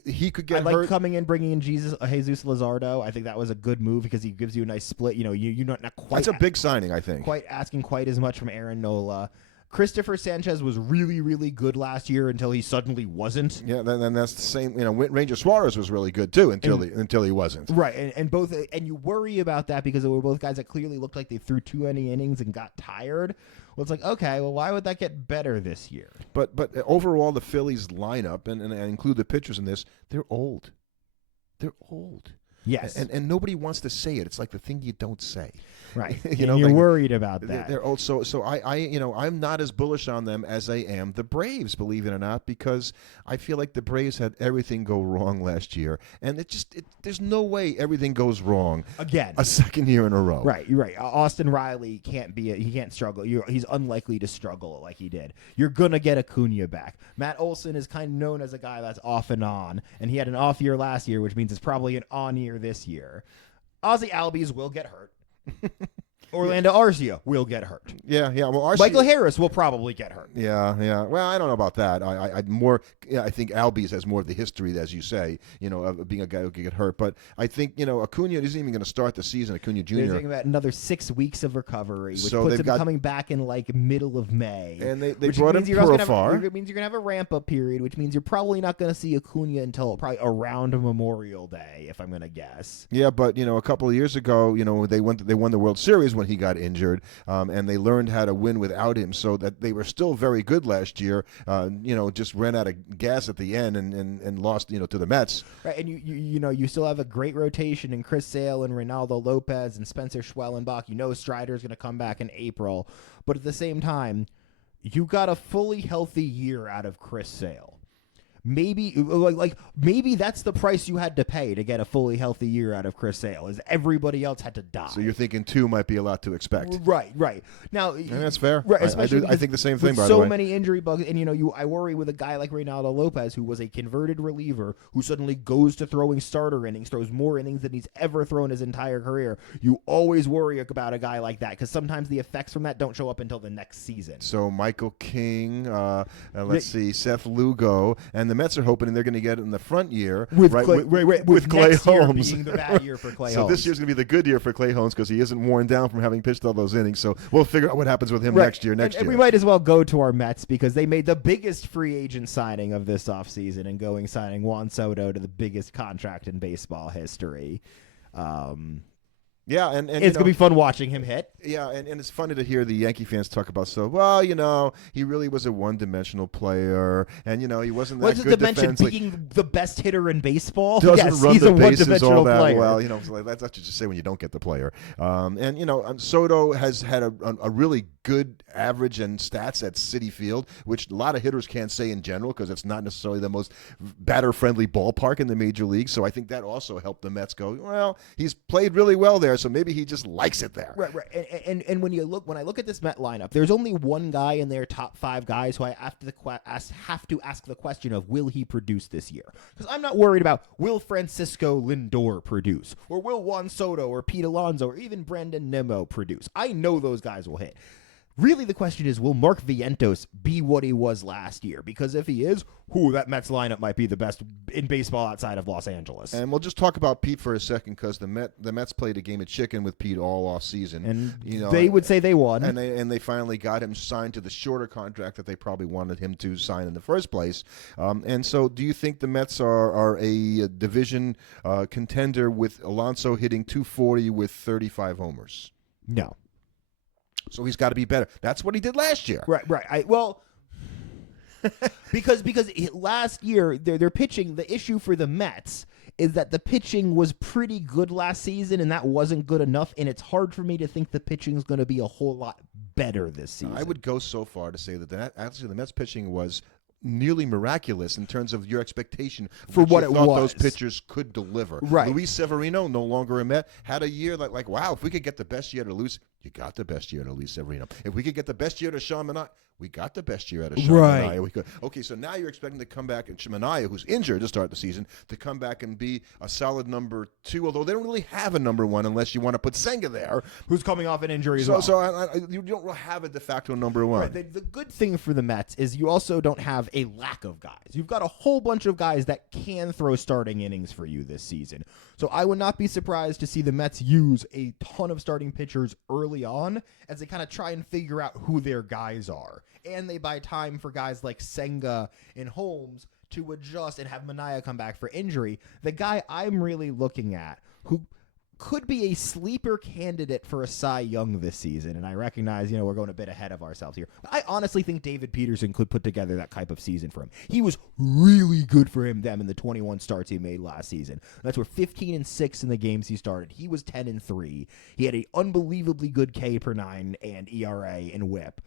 he could get hurt. Like coming in, bringing in Jesus Luzardo. I think that was a good move because he gives you a nice split. You're not quite. That's a big signing, I think. Quite asking quite as much from Aaron Nola. Christopher Sanchez was really, really good last year until he suddenly wasn't. Yeah, then that's the same. Ranger Suarez was really good too until he wasn't. Right, and you worry about that because they were both guys that clearly looked like they threw too many innings and got tired. Well, it's like, okay, well, why would that get better this year? But overall, the Phillies lineup, and I include the pitchers in this, they're old. They're old. Yes. And nobody wants to say it. It's like the thing you don't say. Right. You're worried about that. They're old. So I'm not as bullish on them as I am the Braves, believe it or not, because I feel like the Braves had everything go wrong last year. And there's no way everything goes wrong again a second year in a row. Right. You're right. Austin Riley he can't struggle. He's unlikely to struggle like he did. You're going to get Acuna back. Matt Olson is kind of known as a guy that's off and on, and he had an off year last year, which means it's probably an on year this year. Ozzie Albies will get hurt. Orlando Arcia will get hurt. Yeah. Well, Michael Harris will probably get hurt. Yeah. Well, I don't know about that. I think Albies has more of the history, as you say, of being a guy who could get hurt. But I think Acuna isn't even going to start the season. Acuna Jr. They're talking about another 6 weeks of recovery, which puts him coming back in middle of May. And they brought him Profar. It means you're going to have a ramp up period, which means you're probably not going to see Acuna until probably around Memorial Day, if I'm going to guess. Yeah, but a couple of years ago, they won the World Series when he got injured, and they learned how to win without him, so that they were still very good last year. Just ran out of gas at the end and lost to the Mets. Right, and you still have a great rotation in Chris Sale and Reynaldo Lopez and Spencer Schwellenbach. Strider's going to come back in April, but at the same time, you got a fully healthy year out of Chris Sale. Maybe that's the price you had to pay to get a fully healthy year out of Chris Sale, is everybody else had to die. So you're thinking 2 might be a lot to expect. Right. Now, and that's fair. Right, I think the same thing, by the way. So many injury bugs, and I worry with a guy like Reynaldo Lopez, who was a converted reliever, who suddenly goes to throwing starter innings, throws more innings than he's ever thrown his entire career. You always worry about a guy like that, because sometimes the effects from that don't show up until the next season. So Michael King, Seth Lugo, and the Mets are hoping they're going to get it in the front year with Clay Holmes being the bad year for Clay Holmes. So this year's going to be the good year for Clay Holmes because he isn't worn down from having pitched all those innings. So we'll figure out what happens with him next year. And we might as well go to our Mets because they made the biggest free agent signing of this offseason and signing Juan Soto to the biggest contract in baseball history. Yeah, and it's going to be fun watching him hit. Yeah, and it's funny to hear the Yankee fans talk about, he really was a one-dimensional player, and, he wasn't that good defensively. Being the best hitter in baseball? Doesn't run he's the a bases one-dimensional all that player. well. That's what you just say when you don't get the player. Soto has had a really good average and stats at Citi Field, which a lot of hitters can't say in general because it's not necessarily the most batter-friendly ballpark in the major leagues. So I think that also helped the Mets go, well, he's played really well there, so maybe he just likes it there. Right. And when I look at this Met lineup, there's only one guy in their top 5 guys who I have to ask the question of, will he produce this year? Because I'm not worried about, will Francisco Lindor produce, or will Juan Soto or Pete Alonso or even Brandon Nimmo produce? I know those guys will hit. Really, the question is, will Mark Vientos be what he was last year? Because if he is, that Mets lineup might be the best in baseball outside of Los Angeles. And we'll just talk about Pete for a second, because the Mets played a game of chicken with Pete all off season, and they would say they won. And they finally got him signed to the shorter contract that they probably wanted him to sign in the first place. And so, do you think the Mets are a division contender with Alonso hitting .240 with 35 homers? No. So he's got to be better. That's what he did last year. Right. Because last year their pitching, the issue for the Mets is that the pitching was pretty good last season, and that wasn't good enough, and it's hard for me to think the pitching is going to be a whole lot better this season. I would go so far to say that actually the Mets pitching was nearly miraculous in terms of your expectation for what you it thought was. Those pitchers could deliver. Right. Luis Severino, no longer a Met, had a year like wow, if we could get the best year to Luis, you got the best year to Luis Severino. If we could get the best year to Sean Manaea, we got the best year out of Sean Manaea. We could. Okay, so now you're expecting to come back, and Manaea, who's injured to start the season, to come back and be a solid number 2, although they don't really have a number 1 unless you want to put Senga there, who's coming off an injury as so, well. So you don't have a de facto number 1. Right. The good thing for the Mets is you also don't have a lack of guys. You've got a whole bunch of guys that can throw starting innings for you this season. So I would not be surprised to see the Mets use a ton of starting pitchers early on as they kind of try and figure out who their guys are. And they buy time for guys like Senga and Holmes to adjust and have Manaea come back for injury. The guy I'm really looking at who could be a sleeper candidate for a Cy Young this season, and I recognize, we're going a bit ahead of ourselves here. But I honestly think David Peterson could put together that type of season for him. He was really good for them in the 21 starts he made last season. That's where 15-6 in the games he started. He was 10-3. He had an unbelievably good K per 9 and ERA and WHIP.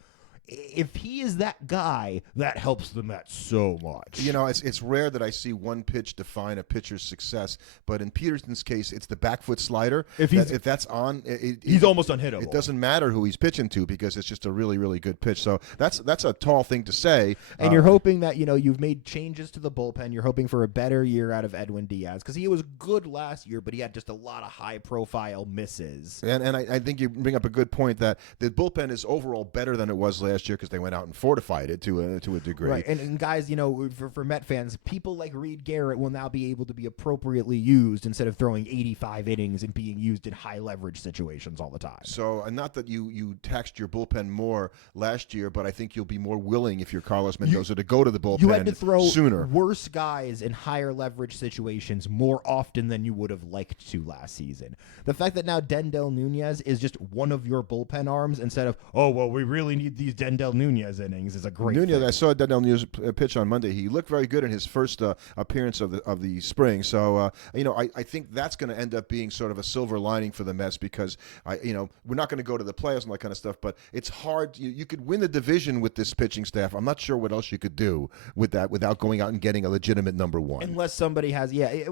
If he is that guy, that helps the Mets so much. It's rare that I see one pitch define a pitcher's success, but in Peterson's case, it's the back foot slider. If that's on, he's almost unhittable. It doesn't matter who he's pitching to because it's just a really, really good pitch. So that's a tall thing to say. And you're hoping that you've made changes to the bullpen. You're hoping for a better year out of Edwin Diaz because he was good last year, but he had just a lot of high-profile misses. And I think you bring up a good point that the bullpen is overall better than it was last year because they went out and fortified it to a degree. Right, and guys, for Met fans, people like Reed Garrett will now be able to be appropriately used instead of throwing 85 innings and being used in high leverage situations all the time. So, not that you taxed your bullpen more last year, but I think you'll be more willing if you're Carlos Mendoza to go to the bullpen sooner. You had to throw worse guys in higher leverage situations more often than you would have liked to last season. The fact that now Dendel Nunez is just one of your bullpen arms instead of, we really need these Dendel Nunez innings is a great Nunez, thing. I saw Dendel Nunez pitch on Monday. He looked very good in his first appearance of the spring. So I think that's going to end up being sort of a silver lining for the Mets because we're not going to go to the playoffs and that kind of stuff. But it's hard. You could win the division with this pitching staff. I'm not sure what else you could do with that without going out and getting a legitimate number 1. Unless somebody has I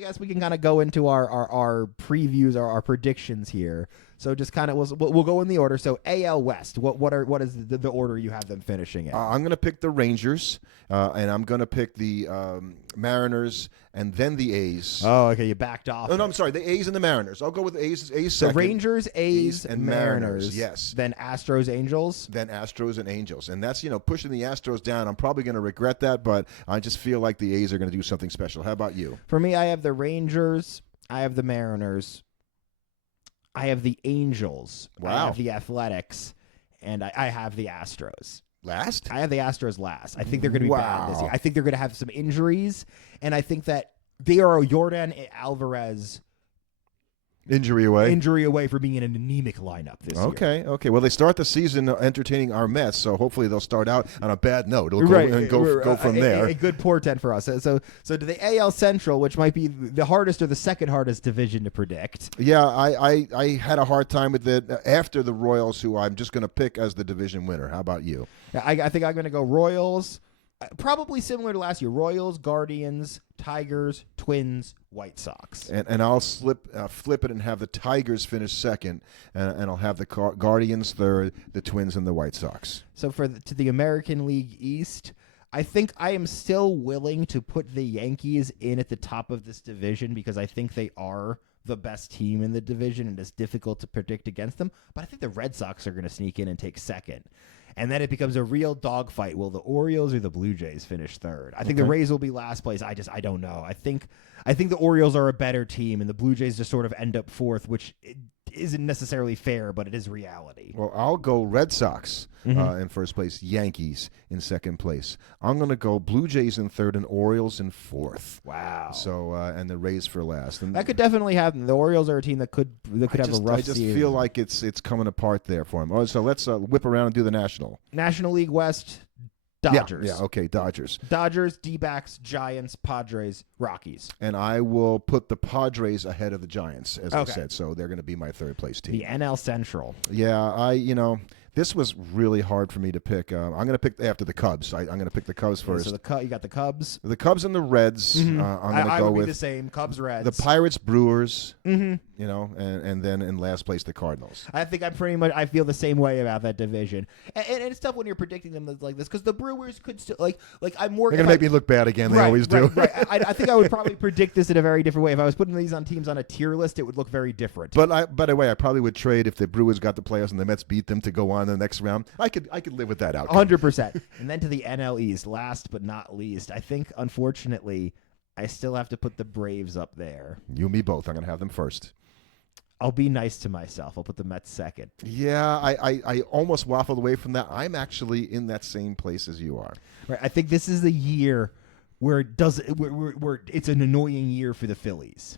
guess we can kind of go into our previews, our predictions here. So just kind of we'll go in the order. So AL West, what is the order you have them finishing in? I'm going to pick the Rangers, and I'm going to pick the Mariners, and then the A's. Oh, okay, you backed off. No, I'm sorry, the A's and the Mariners. I'll go with A's so second. Rangers, A's, and Mariners. Yes. Then Astros, Angels. Then Astros and Angels, and that's pushing the Astros down. I'm probably going to regret that, but I just feel like the A's are going to do something special. How about you? For me, I have the Rangers. I have the Mariners. I have the Angels. Wow. I have the Athletics, and I have the Astros. Last? I have the Astros last. I think they're going to be bad this year. I think they're going to have some injuries, and I think that they are a Yordan Alvarez Injury away for being in an anemic lineup this year. Okay. Well, they start the season entertaining our Mets, so hopefully they'll start out on a bad note. It'll go from there. A good portent for us. So to the AL Central, which might be the hardest or the second hardest division to predict. Yeah, I had a hard time with it after the Royals, who I'm just going to pick as the division winner. How about you? I think I'm going to go Royals. Probably similar to last year. Royals, Guardians, Tigers, Twins, White Sox. And I'll flip it and have the Tigers finish second, and I'll have the Guardians third, the Twins, and the White Sox. So to the American League East, I think I am still willing to put the Yankees in at the top of this division because I think they are the best team in the division, and it's difficult to predict against them. But I think the Red Sox are going to sneak in and take second. And then it becomes a real dogfight. Will the Orioles or the Blue Jays finish third? I think the Rays will be last place. I don't know. I think the Orioles are a better team, and the Blue Jays just sort of end up fourth, which isn't necessarily fair, but it is reality. Well, I'll go Red Sox in first place, Yankees in second place. I'm going to go Blue Jays in third and Orioles in fourth. Wow. So and the Rays for last. And that could definitely happen. The Orioles are a team that could have a rough season. I just feel like it's coming apart there for them. So let's whip around and do the National League West. Dodgers. Yeah, okay, Dodgers. Dodgers, D-backs, Giants, Padres, Rockies. And I will put the Padres ahead of the Giants, as I said, so they're going to be my third place team. The NL Central. Yeah, this was really hard for me to pick. I'm going to pick after the Cubs. I'm going to pick the Cubs first. So you got the Cubs. The Cubs and the Reds. I'm going to go with the same Cubs, Reds. The Pirates, Brewers. And then in last place the Cardinals. I think I feel the same way about that division. And it's tough when you're predicting them like this because the Brewers could still I'm more. They're going to make me look bad again. They always do. Right. I think I would probably predict this in a very different way. If I was putting these on teams on a tier list, it would look very different. But by the way, I probably would trade if the Brewers got the playoffs and the Mets beat them to go on the next round. I could live with that outcome. 100%. And then to the NL East, last but not least, I think unfortunately I still have to put the Braves up there. You and me both. I'm going to have them first. I'll be nice to myself. I'll put the Mets second. Yeah, I almost waffled away from that. I'm actually in that same place as you are. Right. I think this is the year where where it's an annoying year for the Phillies.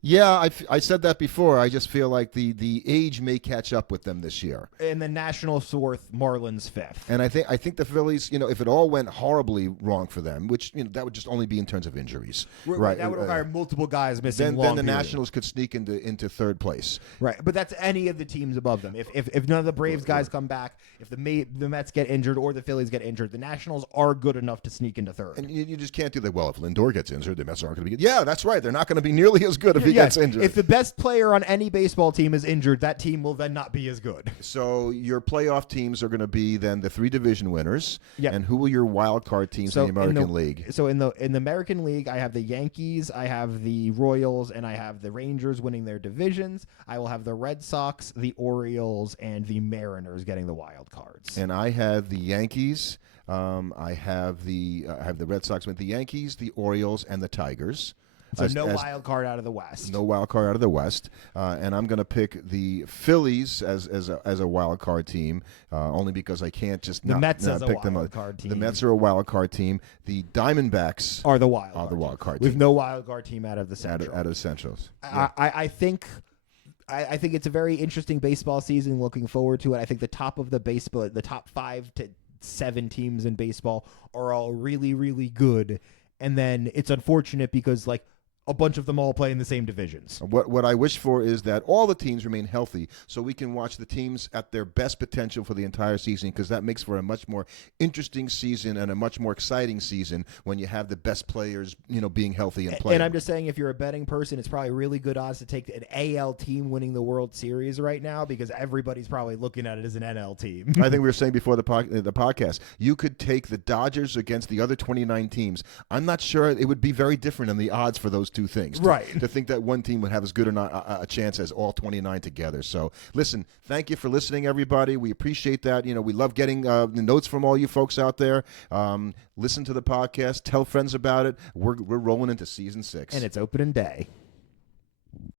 Yeah, I said that before. I just feel like the age may catch up with them this year. And the Nationals fourth, Marlins fifth. And I think the Phillies, if it all went horribly wrong for them, which that would just only be in terms of injuries, right? That would require multiple guys missing. Then the Nationals could sneak into third place, right? But that's any of the teams above them. If none of the Braves guys come back, if the Mets get injured or the Phillies get injured, the Nationals are good enough to sneak into third. And you just can't do that. Well, if Lindor gets injured, the Mets aren't going to be good. Yeah, that's right. They're not going to be nearly as good if he gets injured. If the best player on any baseball team is injured, that team will then not be as good. So your playoff teams are going to be then the three division winners. Yep. And who will your wild card teams in the American League? So in the American League, I have the Yankees, I have the Royals, and I have the Rangers winning their divisions. I will have the Red Sox, the Orioles, and the Mariners getting the wild cards. And I have the Yankees. I have the Red Sox with the Yankees, the Orioles, and the Tigers. So no wild card out of the West. No wild card out of the West, and I'm going to pick the Phillies as a wild card team, only because I can't just the Mets not as pick a them. wild card team. The Mets are a wild card team. The Diamondbacks are the wild card with team. no wild card team out of the Central. Out of the Centrals. Yeah. I think it's a very interesting baseball season. Looking forward to it. I think the top 5 to 7 teams in baseball are all really, really good, and then it's unfortunate because a bunch of them all play in the same divisions. What I wish for is that all the teams remain healthy so we can watch the teams at their best potential for the entire season, because that makes for a much more interesting season and a much more exciting season when you have the best players, being healthy and playing. And I'm just saying, if you're a betting person, it's probably really good odds to take an AL team winning the World Series right now, because everybody's probably looking at it as an NL team. I think we were saying before the podcast, you could take the Dodgers against the other 29 teams. I'm not sure it would be very different in the odds for those two things. To think that one team would have as good a chance as all 29 together. So, listen, thank you for listening, everybody. We appreciate that. We love getting the notes from all you folks out there. Listen to the podcast. Tell friends about it. We're rolling into season 6. And it's opening day.